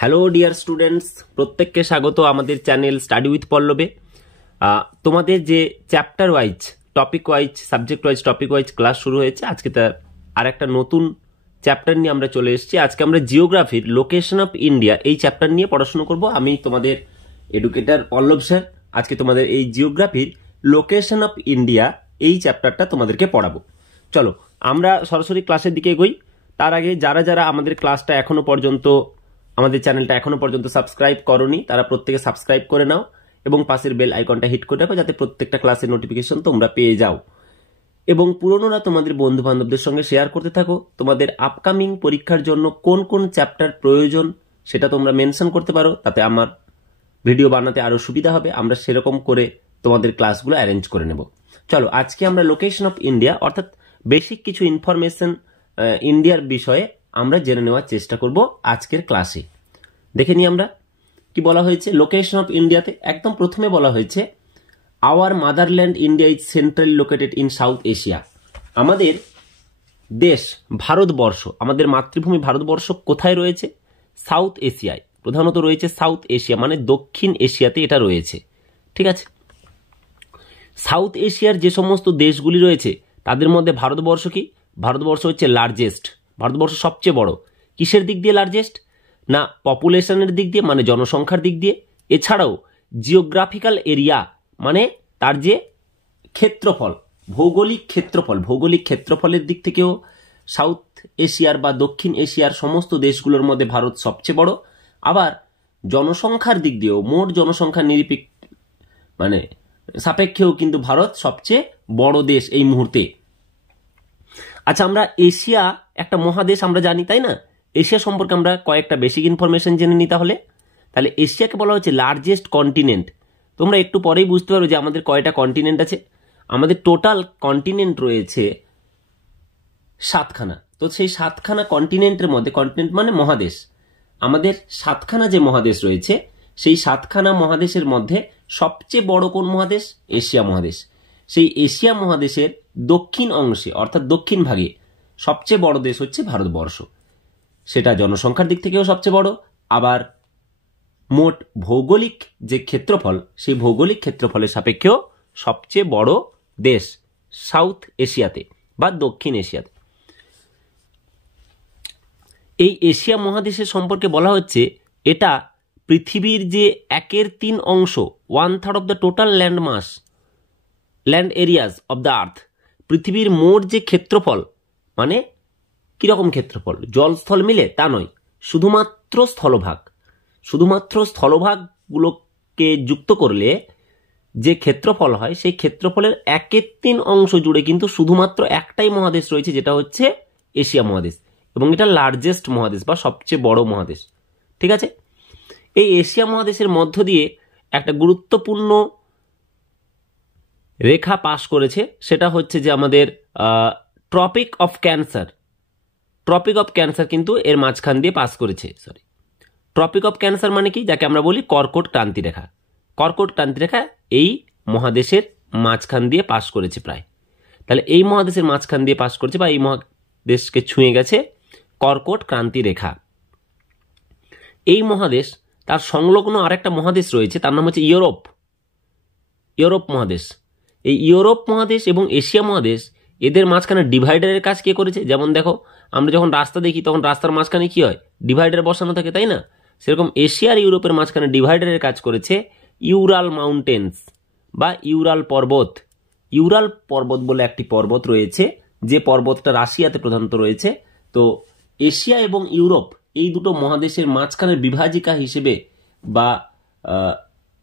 Hello dear students, প্রত্যেককে স্বাগত আমাদের চ্যানেল স্টাডি উইথ পল্লবে। তোমাদের যে chapter wise, topic wise, subject wise, topic wise class শুরু হয়েছে। আজকে তার আর একটা নতুন চ্যাপ্টার নিয়ে আমরা চলে এসেছি। আজকে আমরা জিওগ্রাফির লোকেশন অফ ইন্ডিয়া এই চ্যাপ্টার নিয়ে পড়াশোনা করব। আমি তোমাদের এডুকেটর পল্লব স্যার আজকে তোমাদের এই জিওগ্রাফির লোকেশন অফ ইন্ডিয়া এই চ্যাপ্টারটা তোমাদেরকে পড়াবো। চলো আমরা সরাসরি ক্লাসের দিকে এগোই। তার আগে যারা যারা আমাদের ক্লাসটা এখনো পর্যন্ত, আমাদের চ্যানেলটা এখনো পর্যন্ত সাবস্ক্রাইব করোনি, তারা প্রত্যেকে সাবস্ক্রাইব করে নাও এবং পাশের বেল আইকনটা হিট করে রাখো, যাতে প্রত্যেকটা ক্লাসের নোটিফিকেশন তোমরা পেয়ে যাও। এবং পুরনোরা তোমাদের বন্ধু বান্ধবদের সঙ্গে শেয়ার করতে থাকো। তোমাদের আপকামিং পরীক্ষার জন্য কোন কোন চ্যাপ্টার প্রয়োজন সেটা তোমরা মেনশন করতে পারো, তাতে আমার ভিডিও বানাতে আরো সুবিধা হবে। আমরা সেরকম করে তোমাদের ক্লাসগুলো অ্যারেঞ্জ করে নেব। চলো আজকে আমরা লোকেশন অফ ইন্ডিয়া অর্থাৎ বেসিক কিছু ইনফরমেশন ইন্ডিয়ার বিষয়ে আমরা জেনে নেওয়ার চেষ্টা করব আজকের ক্লাসে। দেখে নিই আমরা কি বলা হয়েছে লোকেশন অফ ইন্ডিয়াতে। একদম প্রথমে বলা হয়েছে our motherland India is centrally located in south Asia. আমাদের দেশ ভারতবর্ষ, আমাদের মাতৃভূমি ভারতবর্ষ কোথায় রয়েছে? সাউথ এশিয়ায়, প্রধানত রয়েছে সাউথ এশিয়া, মানে দক্ষিণ এশিয়াতে এটা রয়েছে। ঠিক আছে, সাউথ এশিয়ার যে সমস্ত দেশগুলি রয়েছে তাদের মধ্যে ভারতবর্ষ কি? ভারতবর্ষ হচ্ছে লার্জেস্ট, ভারতবর্ষ সবচেয়ে বড়। কিসের দিক দিয়ে লার্জেস্ট? না পপুলেশনের দিক দিয়ে, মানে জনসংখ্যার দিক দিয়ে। এছাড়াও জিওগ্রাফিক্যাল এরিয়া, মানে তার যে ক্ষেত্রফল, ভৌগোলিক ক্ষেত্রফল, ভৌগোলিক ক্ষেত্রফলের দিক থেকেও সাউথ এশিয়ার বা দক্ষিণ এশিয়ার সমস্ত দেশগুলোর মধ্যে ভারত সবচেয়ে বড়। আবার জনসংখ্যার দিক দিয়েও, মোট জনসংখ্যার মানে সাপেক্ষেও কিন্তু ভারত সবচেয়ে বড় দেশ এই মুহূর্তে। আচ্ছা, আমরা এশিয়া একটা মহাদেশ আমরা জানি, তাই না? এশিয়া সম্পর্কে আমরা কয়েকটা বেসিক ইনফরমেশন জেনে নিই তাহলে। এশিয়াকে বলা হচ্ছে লার্জেস্ট কন্টিনেন্ট। তোমরা একটু পরেই বুঝতে পারবে যে আমাদের কয়টা কন্টিনেন্ট আছে। আমাদের টোটাল কন্টিনেন্ট রয়েছে 7খানা। তো সেই 7খানা কন্টিনেন্টের মধ্যে, কন্টিনেন্ট মানে মহাদেশ, আমাদের 7খানা যে মহাদেশ রয়েছে সেই 7খানা মহাদেশের মধ্যে সবচেয়ে বড় কোন মহাদেশ? এশিয়া মহাদেশ। সেই এশিয়া মহাদেশের দক্ষিণ অংশে অর্থাৎ দক্ষিণ ভাগে সবচেয়ে বড় দেশ হচ্ছে ভারতবর্ষ। সেটা জনসংখ্যার দিক থেকেও সবচেয়ে বড়, আবার মোট ভৌগোলিক যে ক্ষেত্রফল সেই ভৌগোলিক ক্ষেত্রফলের সাপেক্ষেও সবচেয়ে বড় দেশ সাউথ এশিয়াতে বা দক্ষিণ এশিয়াতে। এই এশিয়া মহাদেশের সম্পর্কে বলা হচ্ছে এটা পৃথিবীর যে 1/3 অংশ, 1/3 of the total land mass, land areas of the earth. পৃথিবীর মোট যে ক্ষেত্রফল, মানে কিরকম ক্ষেত্রফল? জলস্থল মিলে তা নয়, শুধুমাত্র স্থলভাগ, শুধুমাত্র স্থলভাগগুলোকে যুক্ত করলে যে ক্ষেত্রফল হয় সেই ক্ষেত্রফলের 1/3 অংশ জুড়ে কিন্তু শুধুমাত্র একটাই মহাদেশ রয়েছে, যেটা হচ্ছে এশিয়া মহাদেশ, এবং এটা লার্জেস্ট মহাদেশ বা সবচেয়ে বড় মহাদেশ। ঠিক আছে, এই এশিয়া মহাদেশের মধ্য দিয়ে একটা গুরুত্বপূর্ণ রেখা পাস করেছে, সেটা হচ্ছে যে আমাদের tropic of cancer. Tropic of cancer কিন্তু এর মাঝখান দিয়ে পাস করেছে। ট্রপিক অফ ক্যান্সার মানে কি? যাকে আমরা বলি কর্কট ক্রান্তি রেখা। কর্কট ক্রান্তি রেখা এই মহাদেশের মাঝখান দিয়ে পাস করেছে প্রায়। তাহলে এই মহাদেশের মাঝখান দিয়ে পাস করেছে বা এই মহাদেশকে ছুঁয়ে গেছে কর্কট ক্রান্তি রেখা। এই মহাদেশ, তার সংলগ্ন আরেকটা মহাদেশ রয়েছে, তার নাম হচ্ছে ইউরোপ। ইউরোপ মহাদেশ। এই ইউরোপ মহাদেশ এবং এশিয়া মহাদেশ, এদের মাঝখানে ডিভাইডারের কাজ কে করেছে? যেমন দেখো, আমরা যখন রাস্তা দেখি তখন রাস্তার মাঝখানে কি হয়? ডিভাইডার বসানো থাকে, তাই না? সেরকম এশিয়া আর ইউরোপের মাঝখানে ডিভাইডারের কাজ করেছে ইউরাল মাউন্টেন্স বা ইউরাল পর্বত। ইউরাল পর্বত বলে একটি পর্বত রয়েছে, যে পর্বতটা রাশিয়াতে প্রধানত রয়েছে। তো এশিয়া এবং ইউরোপ এই দুটো মহাদেশের মাঝখানের বিভাজিকা হিসেবে বা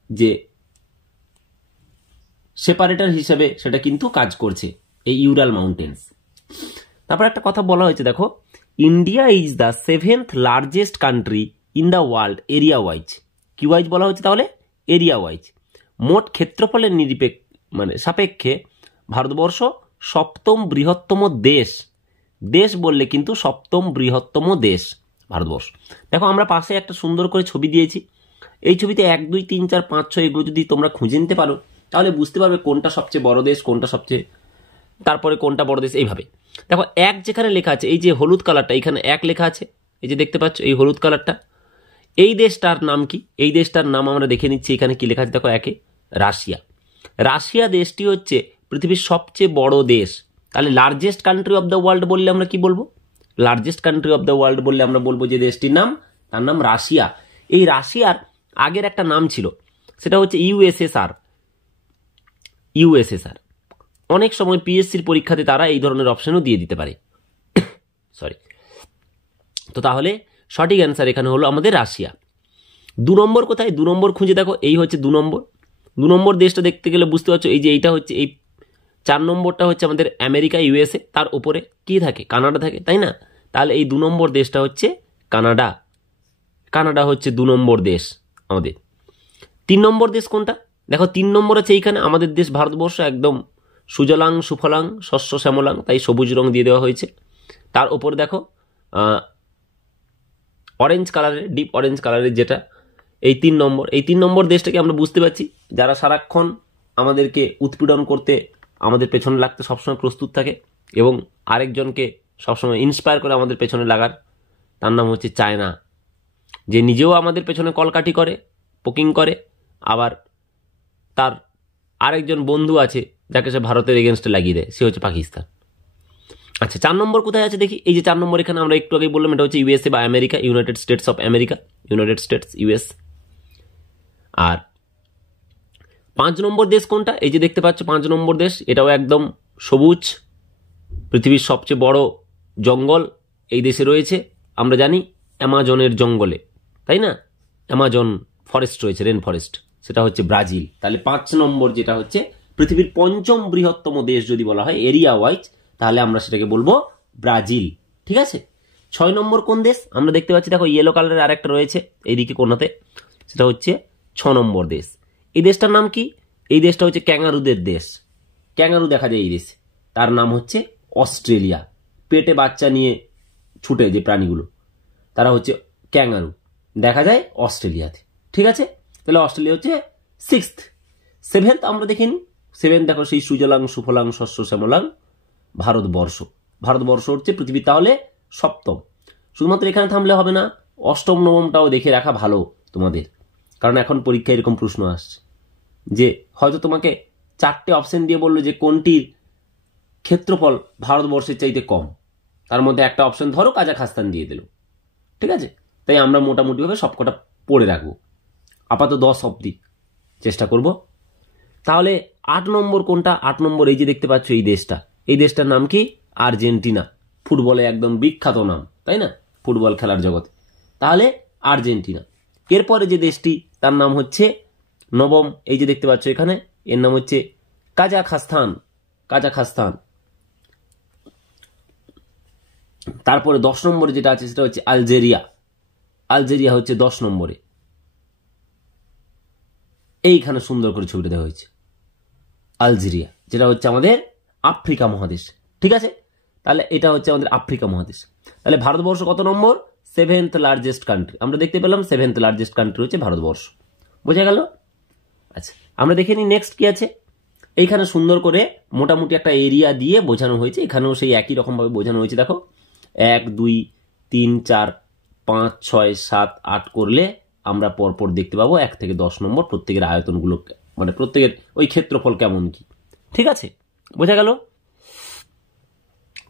যে সেপারেটর হিসেবে সেটা কিন্তু কাজ করছে এই ইউরাল মাউন্টেন্স। তারপর একটা কথা বলা হয়েছে, দেখো, India is the 7th largest country in the world area wise. কি ওয়াইজ বলা হয়েছে তাহলে? Area wise. মোট ক্ষেত্রফলের মানে সাপেক্ষে ভারতবর্ষ 7ম বৃহত্তম দেশ। দেশ বললে কিন্তু 7ম বৃহত্তম দেশ ভারতবর্ষ। দেখো, আমরা পাশে একটা সুন্দর করে ছবি দিয়েছি। এই ছবিতে 1, 2, 3, 4, 5, 6 এগুলো যদি তোমরা খুঁজে নিতে পারো তাহলে বুঝতে পারবে কোনটা সবচেয়ে বড় দেশ, কোনটা সবচেয়ে তারপরে কোনটা বড় দেশ। এইভাবে দেখো, 1 যেখানে লেখা আছে, এই যে হলুদ কালারটা, এখানে 1 লেখা আছে, এই যে দেখতে পাচ্ছ এই হলুদ কালারটা, এই দেশটার নাম কি? এই দেশটার নাম আমরা দেখে নিচ্ছি, এখানে কি লেখা আছে দেখো, একে রাশিয়া। রাশিয়া দেশটি হচ্ছে পৃথিবীর সবচেয়ে বড় দেশ। তাহলে largest country of the world বললে আমরা কি বলবো? Largest country of the world বললে আমরা বলবো যে দেশটির নাম, তার নাম রাশিয়া। এই রাশিয়ার আগের একটা নাম ছিল, সেটা হচ্ছে ইউএসএসআর। ইউএসএসআর অনেক সময় পিএসসির পরীক্ষাতে তারা এই ধরনের অপশনও দিয়ে দিতে পারে। সরি। তো তাহলে সঠিক অ্যান্সার এখানে হলো আমাদের রাশিয়া। 2 নম্বর কোথায়? 2 নম্বর খুঁজে দেখো, এই হচ্ছে 2 নম্বর। 2 নম্বর দেশটা দেখতে গেলে বুঝতে পারছো, এই যে এইটা হচ্ছে, এই 4 নম্বরটা হচ্ছে আমাদের আমেরিকা, ইউএসএ, তার উপরে কি থাকে? কানাডা থাকে, তাই না? তাহলে এই 2 নম্বর দেশটা হচ্ছে কানাডা। কানাডা হচ্ছে 2 নম্বর দেশ আমাদের। 3 নম্বর দেশ কোনটা? দেখো 3 নম্বর আছে এইখানে আমাদের দেশ ভারতবর্ষ, একদম সুজলাং সুফলাং শস্য শ্যামলাং, তাই সবুজ রং দিয়ে দেওয়া হয়েছে। তার উপর দেখো অরেঞ্জ কালারের, ডিপ অরেঞ্জ কালারের, যেটা এই 3 নম্বর। এই 3 নম্বর দেশটাকে আমরা বুঝতে পারছি যারা সারাক্ষণ আমাদেরকে উৎপীড়ন করতে আমাদের পেছনে লাগতে সবসময় প্রস্তুত থাকে এবং আরেকজনকে সবসময় ইন্সপায়ার করে আমাদের পেছনে লাগার, তার নাম হচ্ছে চায়না। যে নিজেও আমাদের পেছনে কলকাঠি করে, পোকিং করে, আবার তার আরেকজন বন্ধু আছে যাকে সে ভারতের এগেনস্টে লাগিয়ে দেয়, সে হচ্ছে পাকিস্তান। আচ্ছা 4 নম্বর কোথায় আছে দেখি? এই যে 4 নম্বর, এখানে আমরা একটু আগে বললাম এটা হচ্ছে ইউএসএ বা America, United States of America, United States, US. আর 5 নম্বর দেশ কোনটা? এই যে দেখতে পাচ্ছ 5 নম্বর দেশ, এটাও একদম সবুজ, পৃথিবীর সবচেয়ে বড় জঙ্গল এই দেশে রয়েছে, আমরা জানি অ্যামাজনের জঙ্গলে, তাই না? অ্যামাজন ফরেস্ট রয়েছে, রেন ফরেস্ট, সেটা হচ্ছে ব্রাজিল। তাহলে 5 নম্বর যেটা হচ্ছে পৃথিবীর 5ম বৃহত্তম দেশ যদি বলা হয় এরিয়া ওয়াইজ, তাহলে আমরা সেটাকে বলবো ব্রাজিল। ঠিক আছে। 6 নম্বর কোন দেশ? আমরা দেখতে পাচ্ছি দেখো ইয়েলো কালারের আরেকটা রয়েছে এইদিকে কোনাতে, সেটা হচ্ছে 6 নম্বর দেশ। এই দেশটার নাম কি? এই দেশটা হচ্ছে ক্যাঙ্গারুদের দেশ। ক্যাঙ্গারু দেখা যায় এই দেশে, তার নাম হচ্ছে অস্ট্রেলিয়া। পেটে বাচ্চা নিয়ে ছুটে যে প্রাণীগুলো, তারা হচ্ছে ক্যাঙ্গারু, দেখা যায় অস্ট্রেলিয়াতে। ঠিক আছে। তাহলে অস্ট্রেলিয়া হচ্ছে 6th। 7th আমরা দেখিনি। 7th দেখো সেই সুজলাং সুফলাং শস্য শ্যামলাং ভারতবর্ষ। ভারতবর্ষ হচ্ছে পৃথিবীর তাহলে 7ম। শুধুমাত্র এখানে থামলে হবে না, 8ম 9মটাও দেখে রাখা ভালো তোমাদের, কারণ এখন পরীক্ষায় এরকম প্রশ্ন আসছে যে হয়তো তোমাকে 4টে অপশন দিয়ে বললো যে কোনটির ক্ষেত্রফল ভারতবর্ষের চাইতে কম, তার মধ্যে একটা অপশন ধরো কাজাখস্তান দিয়ে দিল। ঠিক আছে। তাই আমরা মোটামুটিভাবে সবকটা পড়ে রাখবো, আপাতত 10 অবধি চেষ্টা করব। তাহলে 8 নম্বর কোনটা? 8 নম্বর এই যে দেখতে পাচ্ছ এই দেশটা, এই দেশটার নাম কি? আর্জেন্টিনা। ফুটবলে একদম বিখ্যাত নাম, তাই না? ফুটবল খেলার জগতে, তাহলে আর্জেন্টিনা। এরপরে যে দেশটি, তার নাম হচ্ছে 9ম, এই যে দেখতে পাচ্ছ এখানে, এর নাম হচ্ছে কাজাখস্তান। কাজাখস্তান। তারপরে 10 নম্বরে যেটা আছে সেটা হচ্ছে আলজেরিয়া। আলজেরিয়া হচ্ছে 10 নম্বরে, এইখানে সুন্দর করে ছবিটা দেওয়া হয়েছে আলজেরিয়া, যেটা হচ্ছে আমাদের আফ্রিকা মহাদেশ। ঠিক আছে। তাহলে এটা হচ্ছে আমাদের আফ্রিকা মহাদেশ। তাহলে ভারতবর্ষ কত নম্বর? 7th largest country. আমরা দেখতে পেলাম 7th লার্জেস্ট কান্ট্রি হচ্ছে ভারতবর্ষ। বোঝা গেল? আচ্ছা আমরা দেখে নিই নেক্সট কি আছে। এইখানে সুন্দর করে মোটামুটি একটা এরিয়া দিয়ে বোঝানো হয়েছে, এখানেও সেই একই রকম ভাবে বোঝানো হয়েছে। দেখো 1 2 3 4 5 6 7 8 করলে আমরা পরপর দেখতে পাবো 1 থেকে 10 নম্বর প্রত্যেকের আয়তনগুলো, মানে প্রত্যেকের ওই ক্ষেত্রফল কেমন কি। ঠিক আছে, বোঝা গেল?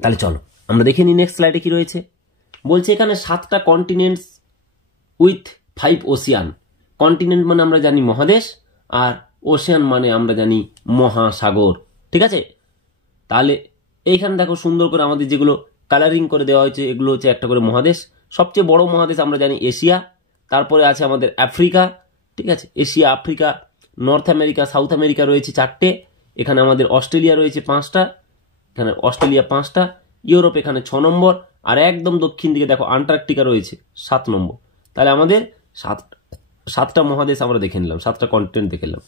তাহলে চলো আমরা দেখে নিই নেক্সট স্লাইডে কি রয়েছে। বলছে এখানে 7টা কন্টিনেন্টস উইথ 5 ওশিয়ান। কন্টিনেন্ট মানে আমরা জানি মহাদেশ, আর ওশিয়ান মানে আমরা জানি মহাসাগর। ঠিক আছে। তাহলে এইখানে দেখো সুন্দর করে আমাদের যেগুলো কালারিং করে দেওয়া হয়েছে, এগুলো হচ্ছে একটা করে মহাদেশ। সবচেয়ে বড় মহাদেশ আমরা জানি এশিয়া, তারপরে আছে আমাদের আফ্রিকা। ঠিক আছে। Asia, Africa, north America, south America রয়েছে 4টে। এখানে আমাদের অস্ট্রেলিয়া রয়েছে 5টা, এখানে অস্ট্রেলিয়া 5টা, ইউরোপ এখানে 6 নম্বর, আর একদম দক্ষিণ দিকে দেখো আন্টার্কটিকা রয়েছে 7 নম্বর। তাহলে আমাদের 7টা মহাদেশ আমরা দেখে নিলাম, 7টা কন্টিনেন্ট দেখে নিলাম।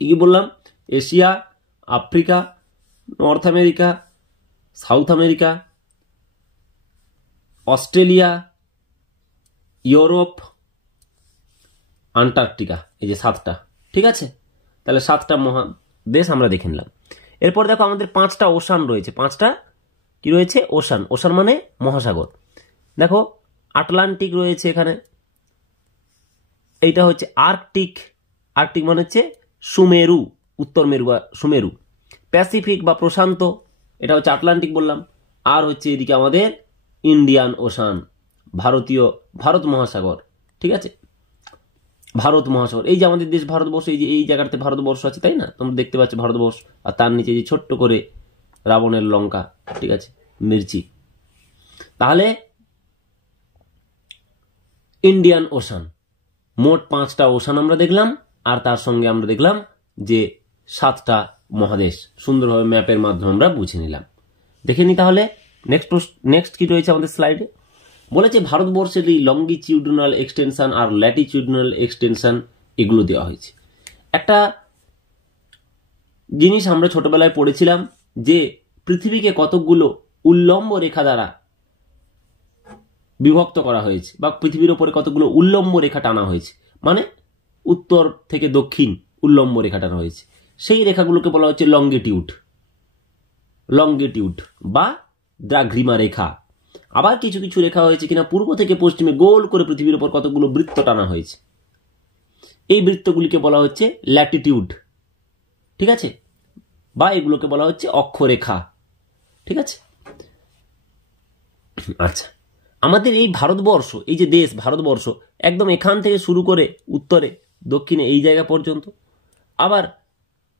কি বললাম? Asia, Africa, north America, south America, Australia, Europe, Antarctica, এই যে 7টা। ঠিক আছে। তাহলে 7টা মহাদেশ আমরা দেখে নিলাম। এরপর দেখো আমাদের 5টা ওশান রয়েছে। 5টা কি রয়েছে? ওশান। ওশান মানে মহাসাগর। দেখো আটলান্টিক রয়েছে এখানে, এইটা হচ্ছে আর্কটিক, আর্কটিক মানে হচ্ছে সুমেরু, উত্তর মেরু বা সুমেরু। প্যাসিফিক বা প্রশান্ত, এটা হচ্ছে আটলান্টিক বললাম। আর হচ্ছে এদিকে আমাদের ইন্ডিয়ান ওশান, ভারত মহাসাগর, ঠিক আছে, ভারত মহাসাগর। এই যে আমাদের দেশ ভারতবর্ষ, এই যে এই জায়গাতে ভারতবর্ষ আছে, তাই না, তোমরা দেখতে পাচ্ছ ভারতবর্ষ, আর তার নিচে যে ছোট্ট করে রাবণের লঙ্কা, ঠিক আছে, মির্চি। তাহলে ইন্ডিয়ান ওশান, মোট 5টা ওশান আমরা দেখলাম, আর তার সঙ্গে আমরা দেখলাম যে 7টা মহাদেশ, সুন্দরভাবে ম্যাপের মাধ্যমে আমরা বুঝে নিলাম। দেখে নি তাহলে নেক্সট কি রয়েছে আমাদের স্লাইডে। বলেছে ভারতবর্ষের এই লঙ্গিটিউডিনাল এক্সটেনশন আর ল্যাটিটিউডিনাল এক্সটেনশন এগুলো দেওয়া হয়েছে। একটা জিনিস আমরা ছোটবেলায় পড়েছিলাম যে পৃথিবীকে কতকগুলো উল্লম্ব রেখা দ্বারা বিভক্ত করা হয়েছে, বা পৃথিবীর ওপরে কতগুলো উল্লম্ব রেখা টানা হয়েছে, মানে উত্তর থেকে দক্ষিণ উল্লম্ব রেখা টানা হয়েছে। সেই রেখাগুলোকে বলা হচ্ছে লঙ্গিটিউড বা দ্রাঘিমা রেখা। আবার কিছু কিছু রেখা হয়েছে কিনা পূর্ব থেকে পশ্চিমে গোল করে পৃথিবীর উপর কতগুলো বৃত্ত টানা হয়েছে, এই বৃত্তগুলিকে বলা হচ্ছে ল্যাটিটিউড, ঠিক আছে, বা এগুলোকে বলা হচ্ছে অক্ষরেখা, ঠিক আছে। আচ্ছা, আমাদের এই ভারতবর্ষ, এই যে দেশ ভারতবর্ষ, একদম এখান থেকে শুরু করে উত্তরে দক্ষিণে এই জায়গা পর্যন্ত, আবার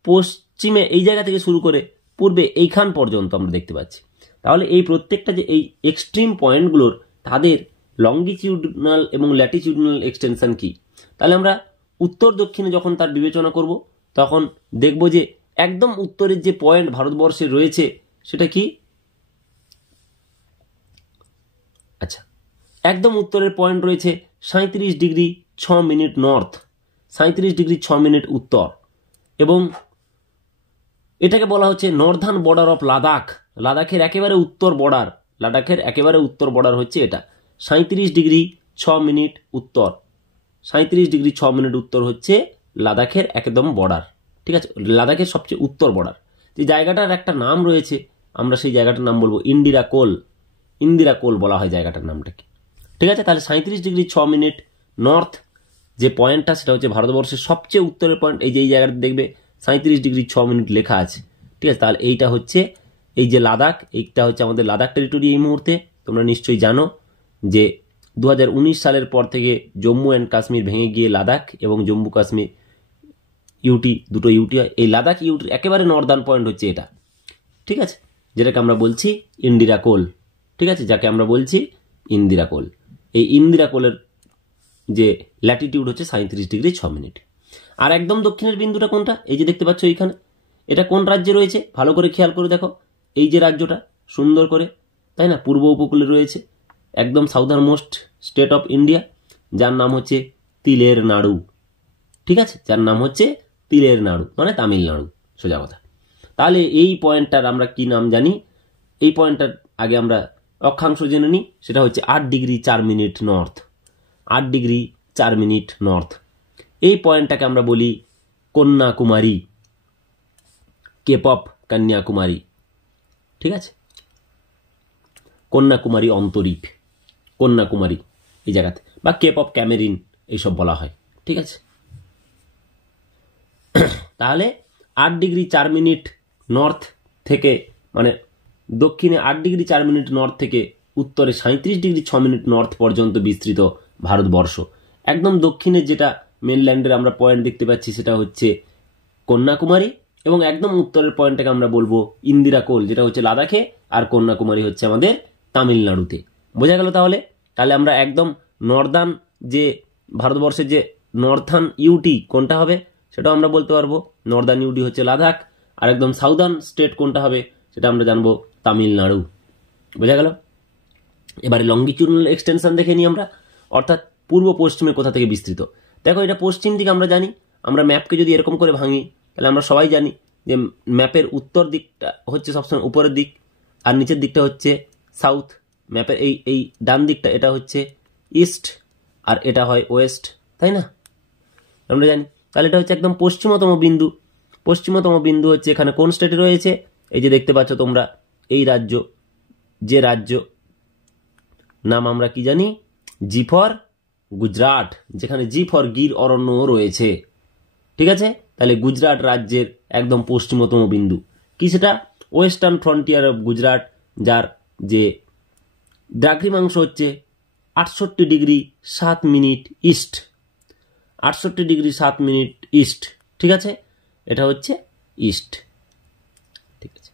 পশ্চিমে এই জায়গা থেকে শুরু করে পূর্বে এইখান পর্যন্ত আমরা দেখতে পাচ্ছি। তাহলে এই প্রত্যেকটা যে এই এক্সট্রিম পয়েন্টগুলোর তাদের লঙ্গিটিউডিনাল এবং ল্যাটিটিউডিনাল এক্সটেনশন কি, তাহলে আমরা উত্তর দক্ষিণে যখন তার বিবেচনা করব তখন দেখব যে একদম উত্তরের যে পয়েন্ট ভারতবর্ষে রয়েছে সেটা কি, আচ্ছা, একদম উত্তরের পয়েন্ট রয়েছে 37 degree 6 minute north, 37 degree 6 minute উত্তর, এবং এটাকে বলা হচ্ছে নর্দার্ন বর্ডার অফ লাদাখ। লাদাখের একেবারে উত্তর বর্ডার হচ্ছে এটা, 37 ডিগ্রি 6 মিনিট উত্তর, 37 ডিগ্রি 6 মিনিট উত্তর হচ্ছে লাদাখের একদম বর্ডার, ঠিক আছে, লাদাখের সবচেয়ে উত্তর বর্ডার। যে জায়গাটার একটা নাম রয়েছে, আমরা সেই জায়গাটার নাম বলবো ইন্দিরা কোল বলা হয় জায়গাটার নামটাকে, ঠিক আছে। তাহলে 37 ডিগ্রি 6 মিনিট নর্থ যে পয়েন্টটা, সেটা হচ্ছে ভারতবর্ষের সবচেয়ে উত্তরের পয়েন্ট। এই যে এই জায়গাটা দেখবে 37 ডিগ্রি 6 মিনিট লেখা আছে, ঠিক আছে। তাহলে এইটা হচ্ছে এই যে লাদাখ, এইটা হচ্ছে আমাদের লাদাখ টেরিটরি। এই মুহূর্তে তোমরা নিশ্চয়ই জানো যে 2019 সালের পর থেকে জম্মু অ্যান্ড কাশ্মীর ভেঙে গিয়ে লাদাখ এবং জম্মু কাশ্মীর দুটো ইউটি হয়। এই লাদাখ ইউটির একেবারে নর্দার্ন পয়েন্ট হচ্ছে এটা, ঠিক আছে, যেটাকে আমরা বলছি ইন্দিরা কোল, ঠিক আছে, যাকে আমরা বলছি ইন্দিরা কোল। এই ইন্দিরা কোলের যে ল্যাটিটিউড হচ্ছে 37 ডিগ্রি 6 মিনিট। আর একদম দক্ষিণের বিন্দুটা কোনটা, এই যে দেখতে পাচ্ছ এইখানে, এটা কোন রাজ্যে রয়েছে, ভালো করে খেয়াল করে দেখো, এই যে রাজ্যটা সুন্দর করে, তাই না, পূর্ব উপকূলে রয়েছে, একদম southern most state of India, যার নাম হচ্ছে তিলের নাড়ু, ঠিক আছে, যার নাম হচ্ছে তিলের নাড়ু, মানে তামিলনাড়ু, সোজা কথা। তাহলে এই পয়েন্টটার আমরা কি নাম জানি, এই পয়েন্টটার আগে আমরা অক্ষাংশ জেনে নিই, সেটা হচ্ছে 8 degree 4 minute north, 8 degree 4 minute north. এই পয়েন্টটাকে আমরা বলি কন্যাকুমারী, কেপ অফ কন্যাকুমারী, ঠিক আছে, কন্যাকুমারী অন্তরীপ, কন্যাকুমারী এই জায়গাতে, বা কেপ অফ ক্যামেরিন এইসব বলা হয়, ঠিক আছে। তাহলে 8 ডিগ্রি 4 মিনিট নর্থ থেকে, মানে দক্ষিণে 8 ডিগ্রি 4 মিনিট নর্থ থেকে উত্তরে 37 ডিগ্রি 6 মিনিট নর্থ পর্যন্ত বিস্তৃত ভারতবর্ষ। একদম দক্ষিণে যেটা মেনল্যান্ডের আমরা পয়েন্ট দেখতে পাচ্ছি সেটা হচ্ছে কন্যাকুমারী, এবং একদম উত্তরের পয়েন্টটাকে আমরা বলবো ইন্দিরা কোল, যেটা হচ্ছে লাদাখে, আর কন্যাকুমারী হচ্ছে আমাদের তামিলনাড়ুতে। বোঝা গেল তাহলে। তাহলে আমরা একদম নর্দার্ন যে ভারতবর্ষের যে নর্থার্ন ইউটি কোনটা হবে সেটাও আমরা বলতে পারবো, নর্দার্ন ইউটি হচ্ছে লাদাখ, আর একদম সাউদার্ন স্টেট কোনটা হবে সেটা আমরা জানবো তামিলনাড়ু। বোঝা গেল। এবারে লঙ্গিটিউডিনাল এক্সটেনশন দেখে নিই আমরা, অর্থাৎ পূর্ব পশ্চিমে কোথা থেকে বিস্তৃত। দেখো এটা পশ্চিম দিক আমরা জানি, আমরা ম্যাপকে যদি এরকম করে ভাঙি তাহলে আমরা সবাই জানি যে ম্যাপের উত্তর দিকটা হচ্ছে সবসময় উপরের দিক, আর নিচের দিকটা হচ্ছে সাউথ। ম্যাপের এই ডান দিকটা এটা হচ্ছে ইস্ট, আর এটা হয় ওয়েস্ট, তাই না, আমরা জানি। তাহলে এটা হচ্ছে একদম পশ্চিমতম বিন্দু। পশ্চিমতম বিন্দু হচ্ছে এখানে কোন স্টেটে রয়েছে, এই যে দেখতে পাচ্ছ তোমরা এই রাজ্য, যে রাজ্য নাম আমরা কি জানি, জি ফর গুজরাট, যেখানে জি ফর গির অরণ্যও রয়েছে। ঠিক আছে, তাহলে গুজরাট রাজ্যের একদম পশ্চিমতম বিন্দু কি সেটা? ওয়েস্টার্ন ফ্রন্টিয়ার অফ গুজরাট, যার যে দ্রাঘিমাংশ হচ্ছে 68 degree 7 minute east, 68 degree 7 minute east. ঠিক আছে, এটা হচ্ছে ইস্ট। ঠিক আছে,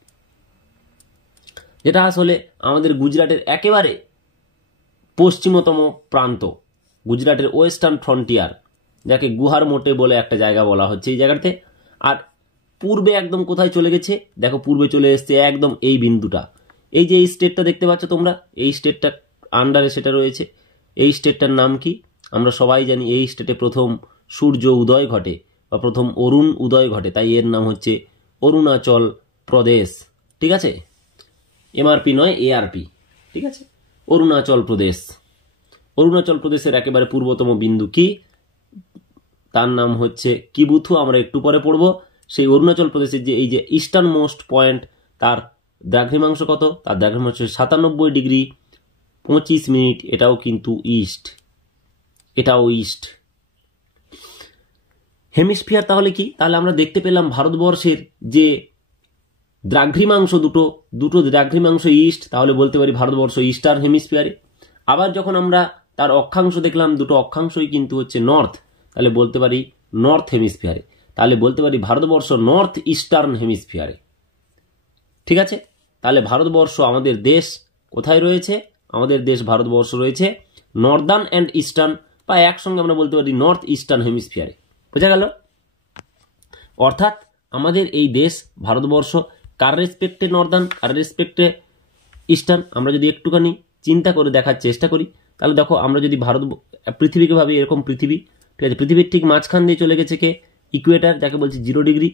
যেটা আসলে আমাদের গুজরাটের একেবারে পশ্চিমতম প্রান্ত, গুজরাটের ওয়েস্টার্ন ফ্রন্টিয়ার, যাকে গুহার মোটে বলে একটা জায়গা বলা হচ্ছে এই জায়গাতে। আর পূর্বে একদম কোথায় চলে গেছে দেখো, পূর্বে চলে এসছে একদম এই বিন্দুটা। এই যে এই স্টেটটা দেখতে পাচ্ছ তোমরা, এই স্টেটটা আন্ডারে সেটা রয়েছে। এই স্টেটটার নাম কি? আমরা সবাই জানি এই স্টেটে প্রথম সূর্য উদয় ঘটে বা প্রথম অরুণ উদয় ঘটে, তাই এর নাম হচ্ছে অরুণাচল প্রদেশ। ঠিক আছে, এমআরপি নয়, এআরপি। ঠিক আছে, অরুণাচল প্রদেশ। অরুণাচল প্রদেশের একেবারে পূর্বতম বিন্দু কি? তার নাম হচ্ছে কিবুথু, আমরা একটু পরে পড়ব। সেই অরুণাচল প্রদেশের যে এই যে ইস্টার্ন মোস্ট পয়েন্ট, তার দ্রাঘিমাংশ কত? তার দ্রাঘিমাংশ 97 ডিগ্রি 25 মিনিট। এটাও কিন্তু ইস্ট, এটাও ইস্ট। হেমিস্ফিয়ার তাহলে কি? তাহলে আমরা দেখতে পেলাম ভারতবর্ষের যে দ্রাঘিমাংশ দুটো দ্রাঘিমাংশ ইস্ট, তাহলে বলতে পারি ভারতবর্ষ ইস্টার্ন হেমিস্ফিয়ারে। আবার যখন আমরা তার অক্ষাংশ দেখলাম, দুটো অক্ষাংশই কিন্তু হচ্ছে নর্থ, তাহলে বলতে পারি নর্থ হেমিস্ফিয়ারে। তাহলে বলতে পারি ভারতবর্ষ নর্থ ইস্টার্ন হেমিস্ফিয়ারে। ঠিক আছে, তাহলে ভারতবর্ষ আমাদের দেশ কোথায় রয়েছে? আমাদের দেশ ভারতবর্ষ রয়েছে নর্দার্ন অ্যান্ড ইস্টার্ন, বা একসঙ্গে আমরা বলতে পারি নর্থ ইস্টার্ন হেমিস্ফিয়ারে। বোঝা গেল? অর্থাৎ আমাদের এই দেশ ভারতবর্ষ কার রেসপেক্টে নর্দার্ন, কার রেসপেক্টে ইস্টার্ন, আমরা যদি একটুখানি চিন্তা করে দেখার চেষ্টা করি, তাহলে দেখো আমরা যদি পৃথিবীকে ভাবি এরকম পৃথিবী, ঠিক আছে, পৃথিবীর ঠিক মাঝখান দিয়ে চলে গেছে কে? ইকুয়েটার, যাকে বলছি 0 ডিগ্রি।